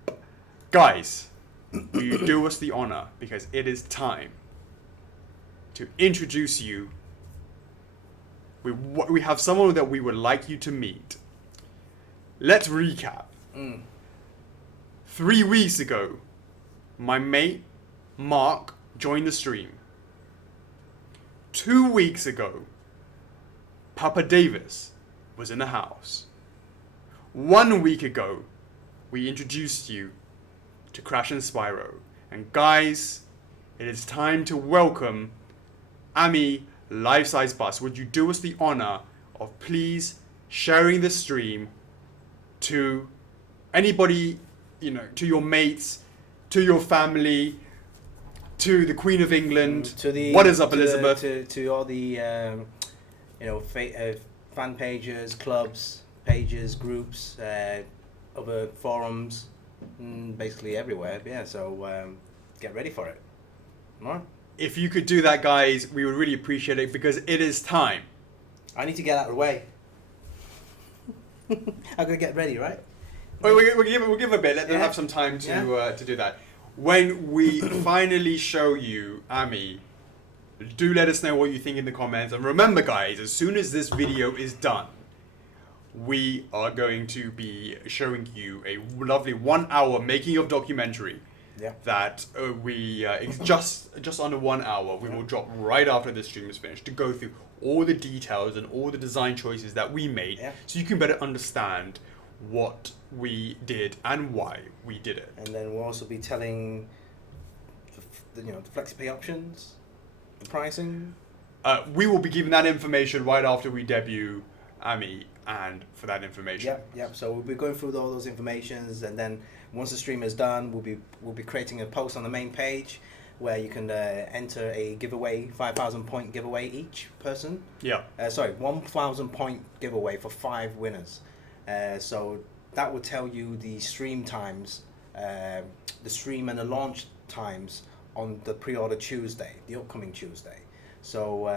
guys. Will you do us the honor, because it is time to introduce you. We have someone that we would like you to meet. Let's recap. 3 weeks ago, my mate Mark joined the stream. 2 weeks ago, Papa Davis was in the house. 1 week ago, we introduced you to Crash and Spyro. And guys, it is time to welcome Ami Life Size Bus. Would you do us the honor of please sharing the stream to anybody, to your mates, to your family, to the Queen of England. What is up, Elizabeth? To all the fan pages, clubs, pages, groups, other forums, basically everywhere. Yeah, so get ready for it. All right. If you could do that, guys, we would really appreciate it, because it is time. I need to get out of the way. I'm gonna get ready, right? We'll give a bit. Let them have some time to do that. When we finally show you Ami, do let us know what you think in the comments. And remember, guys, as soon as this video is done, we are going to be showing you a lovely 1 hour making of documentary. Yeah. That it's just under 1 hour. We will drop right after the stream is finished to go through all the details and all the design choices that we made, so you can better understand what we did and why we did it. And then we'll also be telling the FlexiPay options, the pricing. We will be giving that information right after we debut Ami and for that information. Yep. So we'll be going through all those informations, and then once the stream is done, we'll be creating a post on the main page where you can enter a giveaway, 5,000 point giveaway each person. Yeah. 1,000 point giveaway for 5 winners. So that will tell you the stream times, the stream and the launch times on the pre-order Tuesday, the upcoming Tuesday. So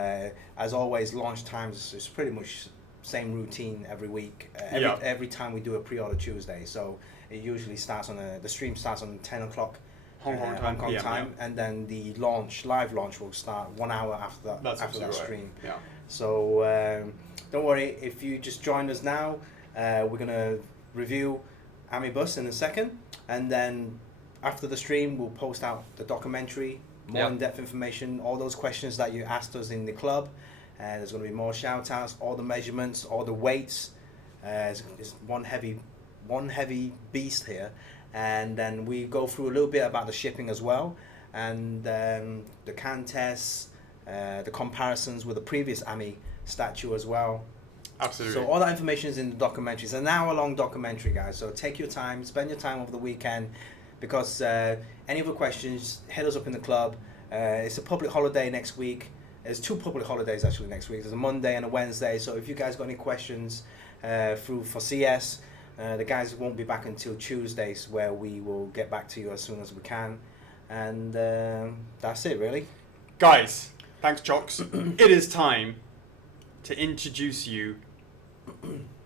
as always, launch times is pretty much same routine every week. Every time we do a pre-order Tuesday. So it usually starts on the stream starts on 10 o'clock Hong Kong time, and then the live launch will start 1 hour after that stream. Yeah. So don't worry if you just joined us now. We're gonna review Amibus in a second, and then after the stream we'll post out the documentary, more in-depth information, all those questions that you asked us in the club. There's going to be more shout outs, all the measurements, all the weights. It's one heavy beast here. And then we go through a little bit about the shipping as well, and the can tests, the comparisons with the previous Ami statue as well. Absolutely. So all that information is in the documentary. It's an hour-long documentary, guys. So take your time, spend your time over the weekend, because any other questions, hit us up in the club. It's a public holiday next week. There's 2 public holidays actually next week. There's a Monday and a Wednesday. So if you guys got any questions for CS, the guys won't be back until Tuesdays, where we will get back to you as soon as we can. And that's it, really. Guys, thanks, Chocks. It is time to introduce you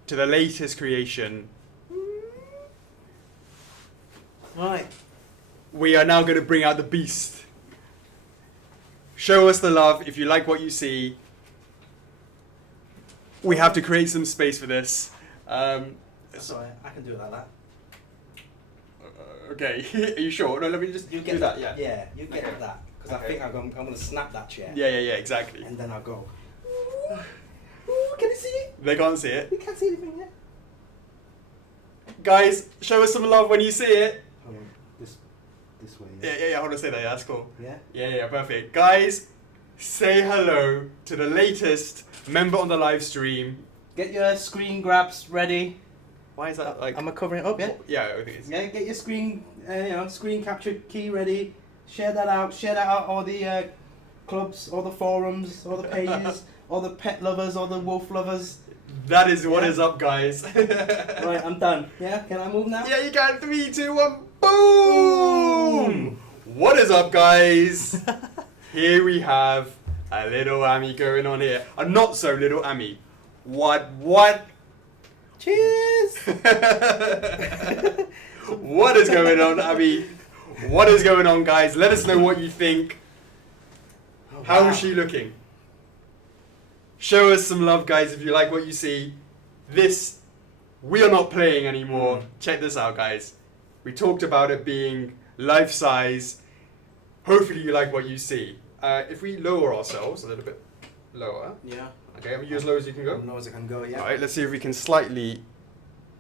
to the latest creation. Right. We are now going to bring out the beast. Show us the love if you like what you see. We have to create some space for this. Sorry, I can do it like that. Okay, are you sure? No, let me just You do get that. Yeah. Yeah, you get that. Because I think I'm going to snap that chair. Yeah, exactly. And then I'll go. Ooh, can you see it? They can't see it. You can't see anything yet. Guys, show us some love when you see it. Hold on, this way. Yeah, hold on, say that. Yeah, that's cool. Yeah? Yeah, perfect. Guys, say hello to the latest member on the live stream. Get your screen grabs ready. Why is that like? Am I covering it up, yeah? Yeah, I think it's. Yeah, get your screen, screen capture key ready. Share that out all the clubs, all the forums, all the pages, all the pet lovers, all the wolf lovers. That is what is up, guys. Right, I'm done. Yeah, can I move now? Yeah, you can. 3, 2, 1, boom! What is up, guys? Here we have a little Ami going on here. A not so little Ami. What? Cheers! What is going on, Abby? What is going on, guys? Let us know what you think. Oh, How wow. is she looking? Show us some love, guys, if you like what you see. This, we are not playing anymore. Check this out, guys. We talked about it being life-size. Hopefully you like what you see. If we lower ourselves a little bit lower. Yeah. Okay, you as low as you can go. As low as I can go, yeah. Alright, let's see if we can slightly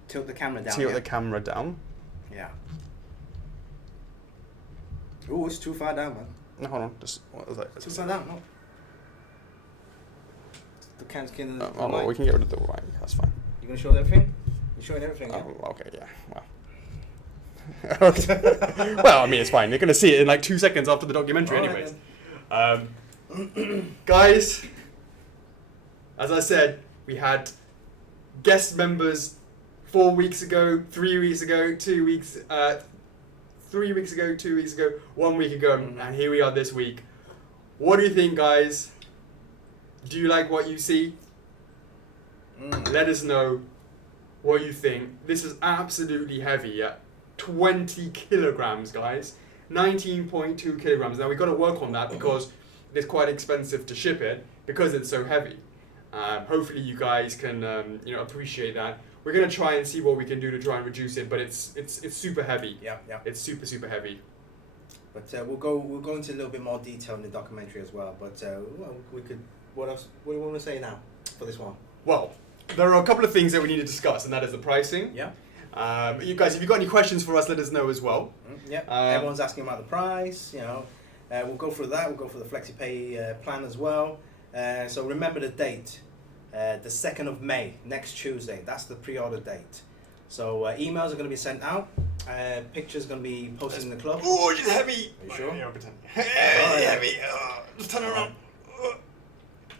Tilt the camera down. tilt the camera down. Yeah. Oh, it's too far down, man. No, hold on. Just, what was that? Too far down, no. The cam's getting the Oh, no, we can get rid of the white. That's fine. You gonna show everything? You're showing everything, yeah? Oh, okay, yeah. Wow. Okay. Well, I mean, it's fine. They're going to see it in like 2 seconds after the documentary anyways. Guys, as I said, we had guest members 4 weeks ago, 3 weeks ago, 2 weeks, 3 weeks ago, 2 weeks ago, 1 week ago, and here we are this week. What do you think, guys? Do you like what you see? Let us know what you think. This is absolutely heavy at 20 kilograms, guys. 19.2 kilograms. Now we've got to work on that because it's quite expensive to ship it because it's so heavy. Hopefully you guys can appreciate that. We're gonna try and see what we can do to try and reduce it, but it's super heavy. Yeah. It's super heavy. But we'll go into a little bit more detail in the documentary as well. But well, we could. What else? What do you want to say now for this one? Well, there are a couple of things that we need to discuss, and that is the pricing. Yeah. You guys, if you've got any questions for us, let us know as well. Yeah. Everyone's asking about the price. We'll go through that. We'll go through the FlexiPay plan as well. So remember the date, the 2nd of May, next Tuesday. That's the pre-order date. So emails are going to be sent out. Pictures going to be posted in the club. Oh, it's heavy. Are you sure? Yeah, I'll pretend. Hey, heavy. Just turn around.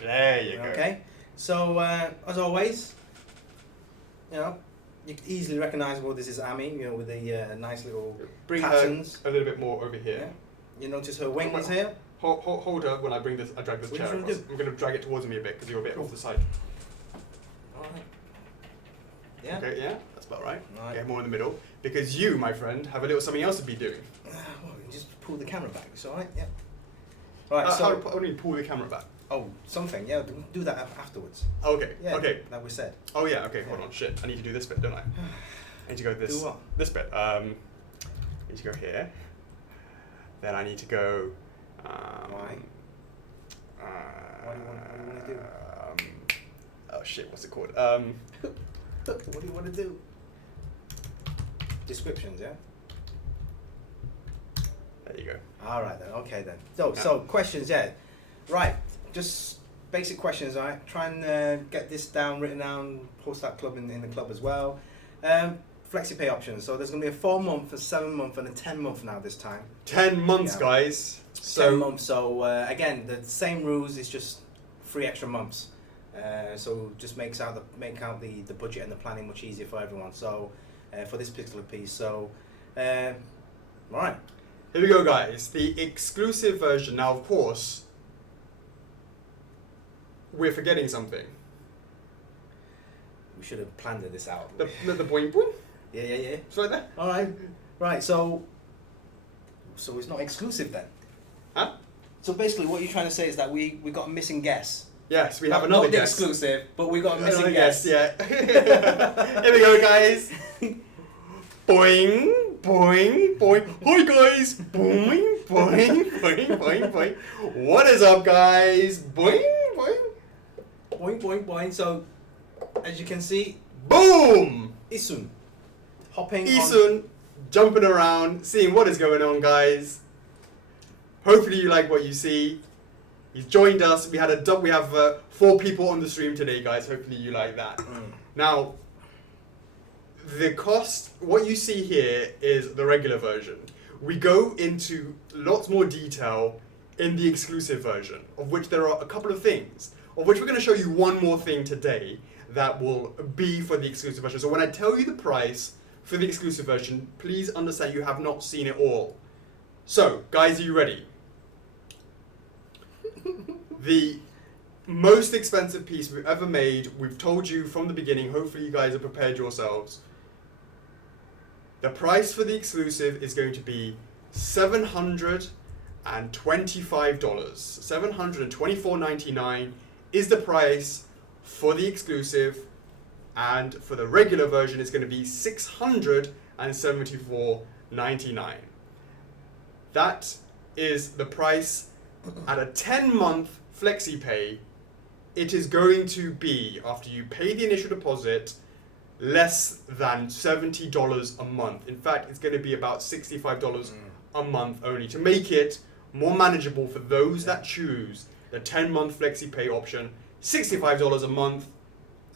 There you go. Okay. So as always, you can easily recognise, this is Amy, with the nice little Bring patterns. her a little bit more over here. Yeah. You notice her wings here? Hold her when I drag this What chair are you trying to across. do? I'm going to drag it towards me a bit because you're a bit off the side. Alright. Yeah? Okay, yeah, that's about right. Right. Okay, more in the middle. Because you, my friend, have a little something else to be doing. Well, you just pull the camera back, it's alright? Yeah. Right, How do you pull the camera back? Oh, something, yeah, do that afterwards. Okay, Yeah, okay. like we said. Oh yeah, okay, hold on, shit. I need to do this bit, don't I? I need to go this. Do what? This bit. I need to go here. Then I need to go. Why? What do you want to do? Oh shit, what's it called? What do you want to do? Descriptions, yeah? There you go. Alright then, okay then. So questions, yeah. Right, just basic questions, alright? Try and get this written down, post that club in the club as well. FlexiPay options. So there's going to be a 4-month, a 7-month, and a 10-month now this time. 10 months, Yeah. guys. 10 months. So again, the same rules. It's just 3 extra months. So just make out the budget and the planning much easier for everyone. So for this particular piece. So right. Here we go, guys. The exclusive version. Now, of course, we're forgetting something. We should have planned this out. The boing boing. Yeah. It's right there. All right. Right. So it's not exclusive then. Huh? So basically, what you're trying to say is that we got a missing guess. Yes, we have another Not the guest. exclusive, but we got a Another missing guess. guest, yeah. Here we go, guys. Boing, boing, boing. Hi, guys. Boing, boing, boing, boing, boing. What is up, guys? Boing, boing. Boing. So as you can see, Boom. Isun hopping on. Isun jumping around, seeing what is going on, guys. Hopefully you like what you see. He's joined us. We have 4 people on the stream today, guys. Hopefully you like that. Now, the cost, what you see here is the regular version. We go into lots more detail in the exclusive version, of which there are a couple of things, of which we're going to show you one more thing today that will be for the exclusive version. So when I tell you the price for the exclusive version, please understand you have not seen it all. So, guys, are you ready? The most expensive piece we've ever made, we've told you from the beginning, hopefully you guys have prepared yourselves. The price for the exclusive is going to be $725. $724.99 is the price for the exclusive, and for the regular version it's going to be $674.99. That is the price. At a 10-month FlexiPay, it is going to be, after you pay the initial deposit, less than $70 a month. In fact, it's going to be about $65 a month only, to make it more manageable for those that choose the 10-month FlexiPay option. $65 a month,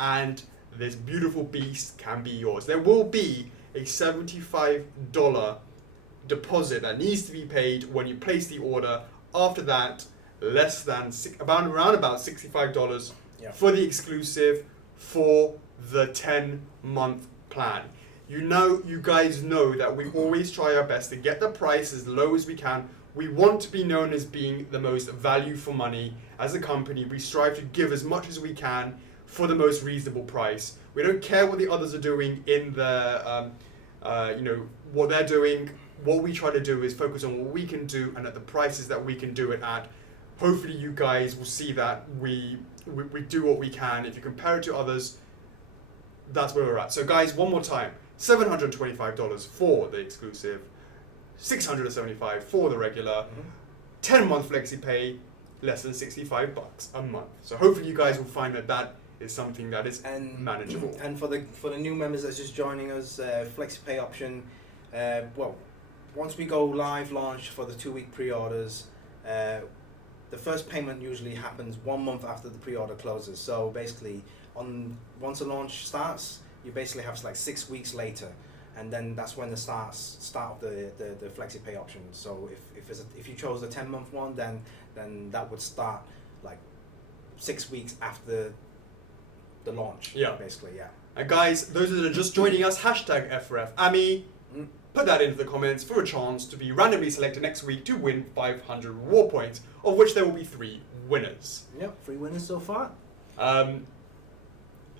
and this beautiful beast can be yours. There will be a $75 deposit that needs to be paid when you place the order. After that, less than around about $65 for the exclusive for the 10-month plan. You guys know that we always try our best to get the price as low as we can. We want to be known as being the most value for money. As a company, we strive to give as much as we can for the most reasonable price. We don't care what the others are doing in the, what they're doing. What we try to do is focus on what we can do and at the prices that we can do it at. hopefully you guys will see that we do what we can. If you compare it to others, that's where we're at. So guys, one more time, $725 for the exclusive, $675 for the regular, 10-month flexi pay, less than $65 a month. So hopefully you guys will find that that is something that is manageable. And for the new members that's just joining us, flexi pay option. Well, once we go live launch for the 2-week pre-orders, the first payment usually happens 1 month after the pre-order closes. So basically, once the launch starts, you basically have like 6 weeks later, and then that's when the start of the flexi pay option. So if you chose the 10-month one, then that would start like 6 weeks after the launch. Yeah. Basically, yeah. And guys, those that are just joining us, hashtag F4F Ami. Put that into the comments for a chance to be randomly selected next week to win 500 reward points, of which there will be 3 winners. Yep, 3 winners so far.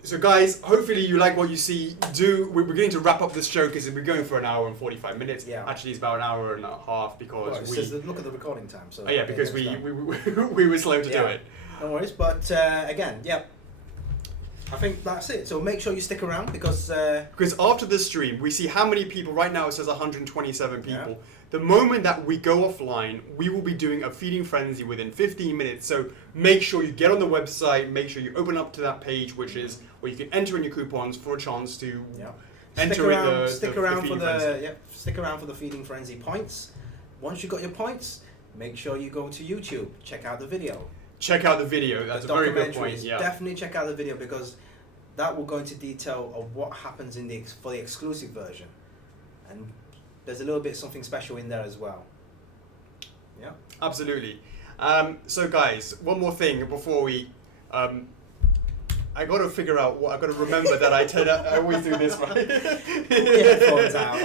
So guys, hopefully you like what you see. We're going to wrap up this show because we're going for an hour and 45 minutes. Yeah. Actually, it's about an hour and a half because look at the recording time. So because we were slow to do it. No worries, but again, yep. I think that's it. So make sure you stick around because after this stream, we see how many people. Right now it says 127 people. Yeah. The moment that we go offline, we will be doing a feeding frenzy within 15 minutes. So make sure you get on the website. Make sure you open up to that page, which is where you can enter in your coupons for a chance to enter stick around for the feeding frenzy points. Once you got your points, make sure you go to YouTube. Check out the video. Check out the video. That's a very good point. Yeah. Definitely check out the video because that will go into detail of what happens for the exclusive version, and there's a little bit something special in there as well. Yeah. Absolutely. So guys, one more thing before we. I got to figure out what I got to remember that I always do this right. Headphones out.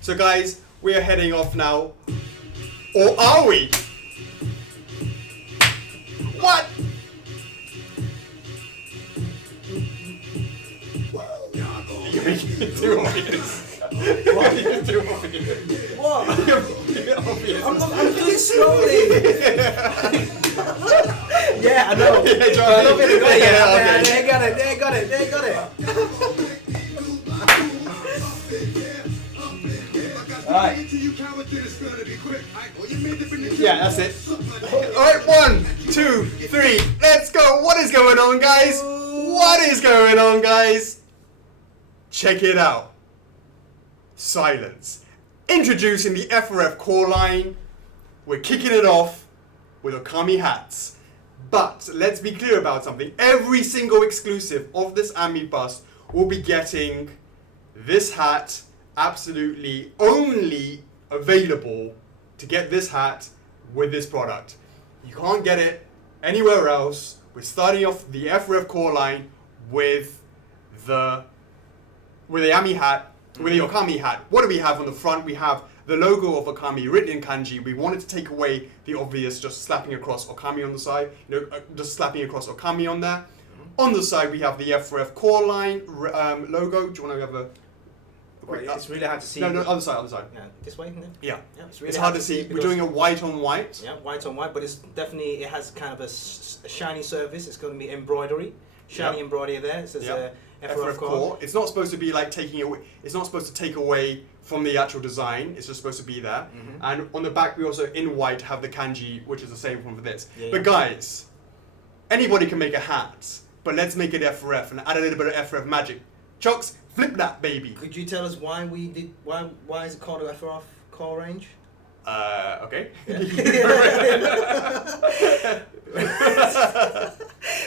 So guys, we are heading off now, or are we? What? You're making it too obvious. Why are you too obvious? What? Obvious. I'm doing slowly. Yeah, I know. They got it. Alright. Yeah, that's it. Alright, 1, 2, 3, let's go. What is going on, guys? What is going on, guys? Check it out. Silence. Introducing the F4F core line. We're kicking it off with Okami hats. But let's be clear about something. Every single exclusive of this Ami bus will be getting this hat absolutely only available to get this hat with this product. You can't get it anywhere else. We're starting off the F4F core line with the Ami hat, with the Okami hat. What do we have on the front? We have the logo of Okami written in kanji. We wanted to take away the obvious just slapping across Okami on the side, just slapping across Okami on there. On the side we have the F4F core line logo. Do you want to have a It's really hard to see. No, other side. Yeah, this way, isn't it? Yeah. It's really It's hard to see. We're doing a white on white. Yeah, white on white, but it's definitely, it has kind of a shiny surface. It's going to be embroidery, shiny embroidery there. It says F4F core. It's not supposed to be like taking away. It's not supposed to take away from the actual design. It's just supposed to be there. And on the back, we also in white have the kanji, which is the same one for this. But guys, anybody can make a hat, but let's make it F4F and add a little bit of F4F magic. Chocks, flip that baby. Could you tell us why is it called a F4F core range? Okay.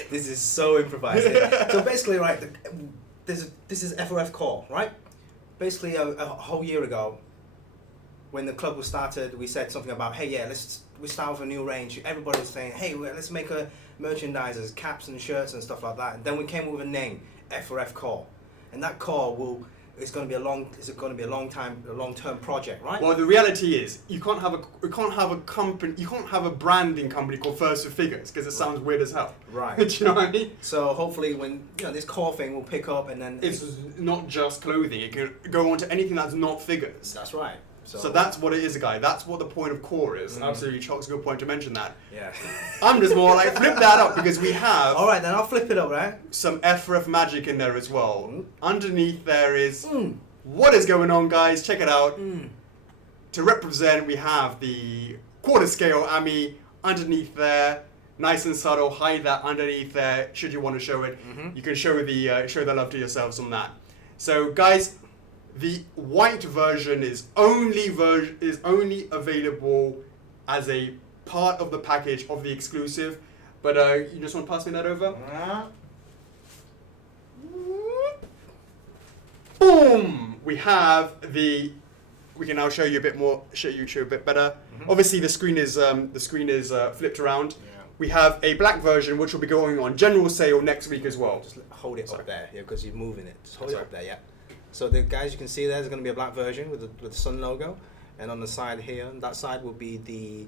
This is so improvised. So basically, right, this is F4F core, right? Basically, a whole year ago, when the club was started, we said something about, hey, yeah, we start with a new range. Everybody was saying, hey, let's make a merchandisers, caps and shirts and stuff like that. And then we came up with a name, F4F core, and that core it's going to be a long-term project, right? Well, the reality is you can't have a branding company called First for Figures because it sounds weird as hell. Right. Do you know what I mean? So hopefully, when this core thing will pick up, and then it's not just clothing; it can go on to anything that's not figures. That's right. So that's what it is, guy. That's what the point of core is. Mm. Absolutely, Chocks, good point to mention that. Yeah. I'm just more like flip that up because we have All right, then I'll flip it up, right? some F4F magic in there as well. Mm. Underneath there is what is going on, guys. Check it out. Mm. To represent, we have the quarter scale AMI underneath there. Nice and subtle. Hide that underneath there. Should you want to show it, you can show the love to yourselves on that. So, guys, the white version is only available as a part of the package of the exclusive. But you just want to pass me that over? Boom! We have the. We can now show you a bit more. Show you a bit better. Obviously, the screen is flipped around. Yeah. We have a black version which will be going on general sale next week as well. Just hold it up there, yeah, because you're moving it. Just hold Sorry. it up there, yeah. So the guys, you can see there's going to be a black version with the Sun logo, and on the side here, on that side will be the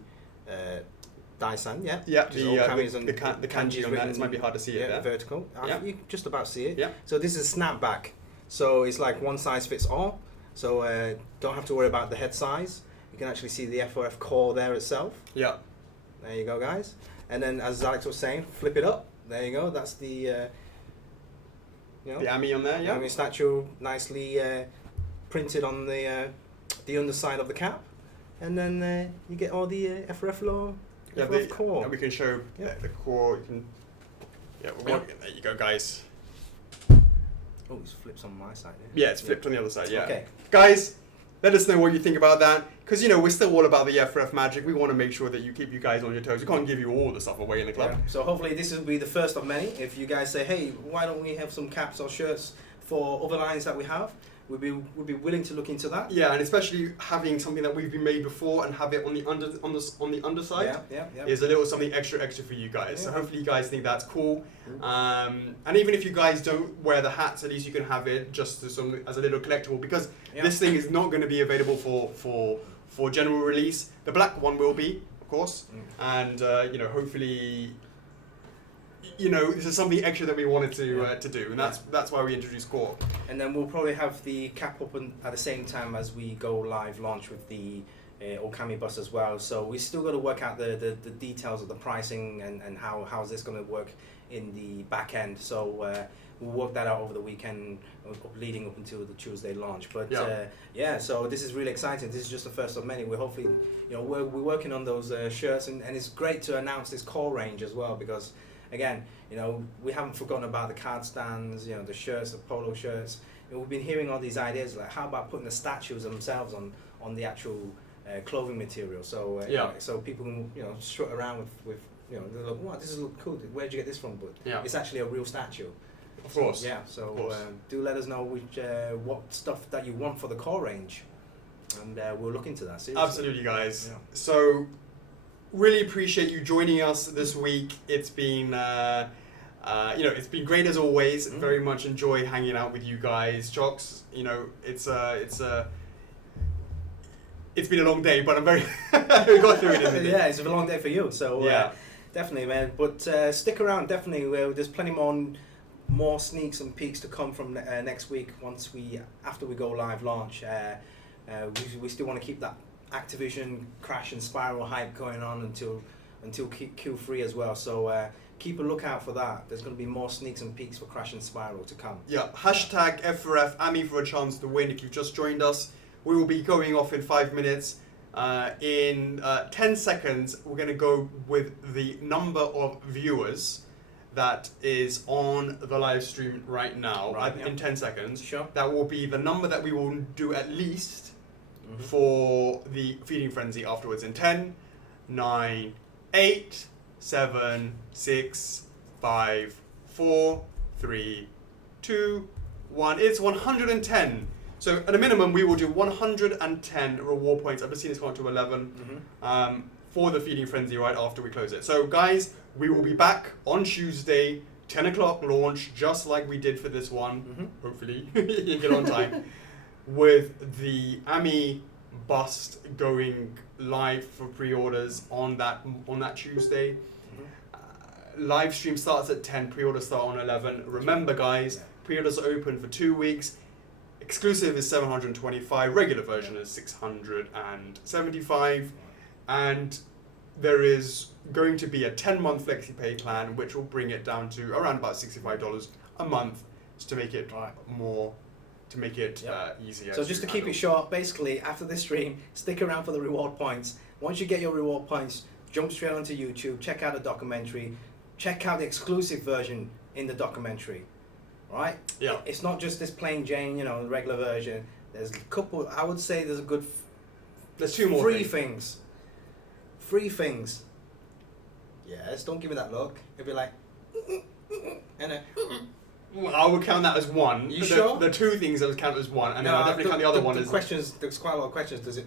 Daisan, yeah. Yeah, Which is all kamis and the kanji on that. It might be hard to see it yeah, there. vertical. Yeah. You can just about see it. Yeah. So this is snapback. So it's like one size fits all. So don't have to worry about the head size. You can actually see the F4F core there itself. Yeah. There you go, guys. And then, as Alex was saying, flip it up. There you go. That's the The AMI on there, yeah. AMI statue nicely printed on the underside of the cap, and then you get all the F4F logo, Yeah, F4F core. we can show Yeah. the core. You can, there you go, guys. Oh, it's flips on my side. Yeah, it's flipped on the other side, yeah. Okay. Guys, let us know what you think about that. Because, we're still all about the F4F magic. We want to make sure that you keep you guys on your toes. We can't give you all the stuff away in the club. Yeah. So hopefully this will be the first of many. If you guys say, hey, why don't we have some caps or shirts for other lines that we have, we'd be willing to look into that. Yeah, and especially having something that we've been made before and have it on the underside Yeah. is a little something extra for you guys. So Yeah. hopefully you guys think that's cool. And even if you guys don't wear the hats, at least you can have it just as a little collectible, because Yeah. this thing is not going to be available for general release. The black one will be, of course, and hopefully. This is something extra that we wanted to do, and that's why we introduced core. And then we'll probably have the cap open at the same time as we go live launch with the Okami bus as well. So we still got to work out the details of the pricing and how's this going to work in the back end. So we'll work that out over the weekend leading up until the Tuesday launch. But so this is really exciting. This is just the first of many. We're hopefully, we're working on those shirts, and it's great to announce this core range as well, because again, we haven't forgotten about the card stands, the shirts, the polo shirts. We've been hearing all these ideas, like how about putting the statues themselves on the actual clothing material, so so people can strut around with they look, wow, this is cool. Where'd you get this from? But it's actually a real statue. Of course. Yeah. So do let us know what stuff that you want for the core range, and we'll look into that. Seriously. Absolutely, guys. Yeah. So. Really appreciate you joining us this week. It's been, it's been great as always. Very much enjoy hanging out with you guys. Chocks, it's been a long day, but I'm very we got through it. Yeah, it's a long day for you. So definitely, man. But stick around. Definitely, there's plenty more sneaks and peeks to come from next week. After we go live launch, we still want to keep that Activision Crash and Spiral hype going on until Q3 as well. So keep a lookout for that. There's going to be more sneaks and peeks for Crash and Spiral to come. Yeah. Hashtag F4F AMI for a chance to win. If you've just joined us, we will be going off in 5 minutes. In 10 seconds, we're going to go with the number of viewers that is on the live stream right now. In 10 seconds. Sure. That will be the number that we will do at least for the feeding frenzy afterwards in 10, 9, 8, 7, 6, 5, 4, 3, 2, 1. It's 110. So at a minimum, we will do 110 reward points. I've just seen this count to 11 for the feeding frenzy right after we close it. So guys, we will be back on Tuesday, 10 o'clock launch, just like we did for this one. Hopefully, you get on time. With the AMI bust going live for pre-orders on that Tuesday. Live stream starts at 10, pre-orders start on 11. Remember guys, pre-orders are open for 2 weeks. Exclusive is 725, regular version is 675, and there is going to be a 10-month FlexiPay plan, which will bring it down to around about $65 a month, just to make it more, to make it easier. So just to keep it short, basically after this stream, stick around for the reward points. Once you get your reward points, jump straight onto YouTube, check out the documentary, check out the exclusive version in the documentary. Right? Yeah. It's not just this plain Jane, you know, the regular version. There's a couple, I would say there's a good There's two more three things. Three things. Yes, don't give me that look. It'll be like, and I would count that as one. You sure? The two things I would count as one, and then I'll definitely count the other one as... questions, there's quite a lot of questions, does it?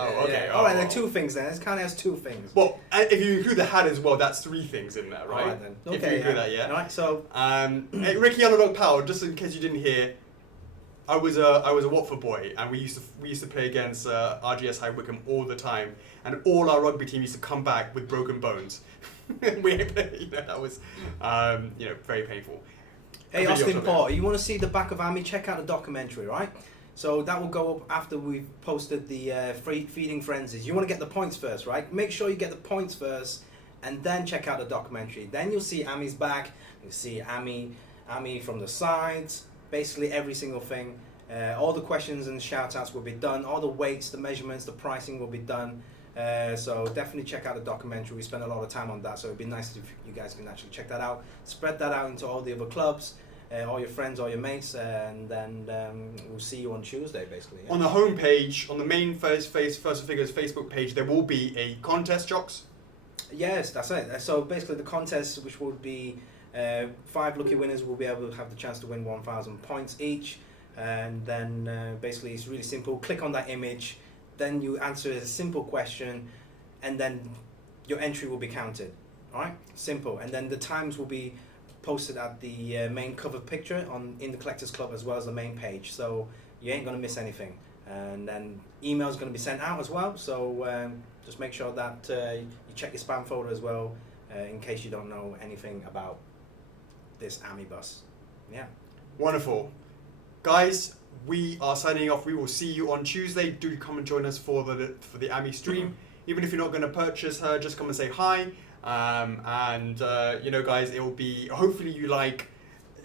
Oh, okay. Yeah. Alright, there are two things then. It kind of has two things. Well, if you include the hat as well, that's three things in there, right? Alright then. Okay, if you include that, yeah. Alright, so... Hey, Ricky Underdog Power, just in case you didn't hear, I was a Watford boy, and we used to play against RGS High Wycombe all the time, and all our rugby team used to come back with broken bones. That was very painful. Hey Austin Paul, you want to see the back of Amy? Check out the documentary, right? So that will go up after we've posted the free feeding frenzies. You want to get the points first, right? Make sure you get the points first, and then check out the documentary. Then you'll see Amy's back. You'll see Amy from the sides. Basically every single thing. All the questions and shout outs will be done. All the weights, the measurements, the pricing will be done. So definitely check out the documentary. We spend a lot of time on that, so it'd be nice if you guys can actually check that out. Spread that out into all the other clubs, all your friends, all your mates, and then we'll see you on Tuesday, basically. Yeah? On the homepage, on the main First Figures Facebook page, there will be a contest, Chocks. Yes, that's it. So basically the contest, which will be 5 lucky winners, will be able to have the chance to win 1,000 points each. And then basically it's really simple. Click on that image. Then you answer a simple question, and then your entry will be counted. All right, simple. And then the times will be posted at the main cover picture in the Collectors Club as well as the main page. So you ain't gonna miss anything. And then email's gonna be sent out as well. So just make sure that you check your spam folder as well, in case you don't know anything about this Ami bus. Yeah. Wonderful, guys. We are signing off. We will see you on Tuesday. Do come and join us for the Ami stream. Even if you're not going to purchase her, just come and say hi. Guys, it will be, hopefully you like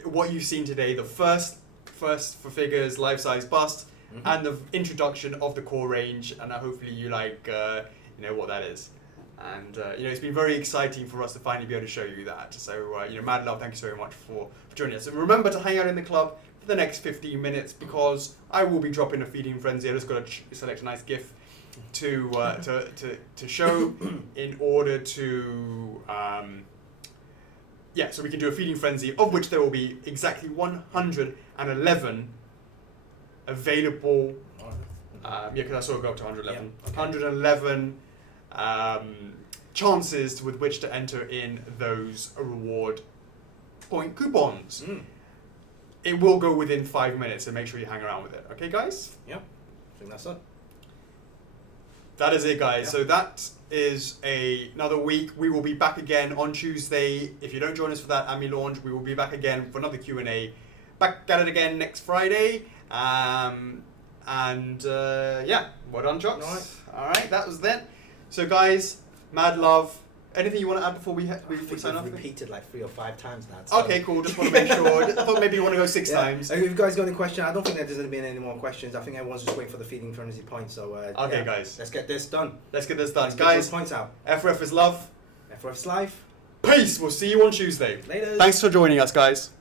what you've seen today. The first for figures life-size bust, and the introduction of the core range. And hopefully you like what that is. And it's been very exciting for us to finally be able to show you that. So mad love, thank you so very much for joining us. And remember to hang out in the club for the next 15 minutes, because I will be dropping a feeding frenzy. I just got to select a nice GIF to show in order to so we can do a feeding frenzy, of which there will be exactly 111 available. Because I saw it go up to 111. Yeah, okay. 111 chances with which to enter in those reward point coupons. It will go within 5 minutes, so make sure you hang around with it. Okay, guys? Yeah, I think that's it. That is it, guys. Yeah. So that is another week. We will be back again on Tuesday. If you don't join us for that Ami launch, we will be back again for another Q&A. Back at it again next Friday. Well done, Chocks. All right, that was that. So, guys, mad love. Anything you want to add before we sign off? Repeated like 3 or 5 times now. So. Okay, cool. Just want to make sure. I thought maybe you want to go 6 times. If you guys got any questions, I don't think that there's going to be any more questions. I think everyone's just waiting for the feeding frenzy points. So okay, guys. Let's get this done. Let's get this done. Let's Guys, get those points out. F4F is love. F4F's life. Peace. We'll see you on Tuesday. Later. Thanks for joining us, guys.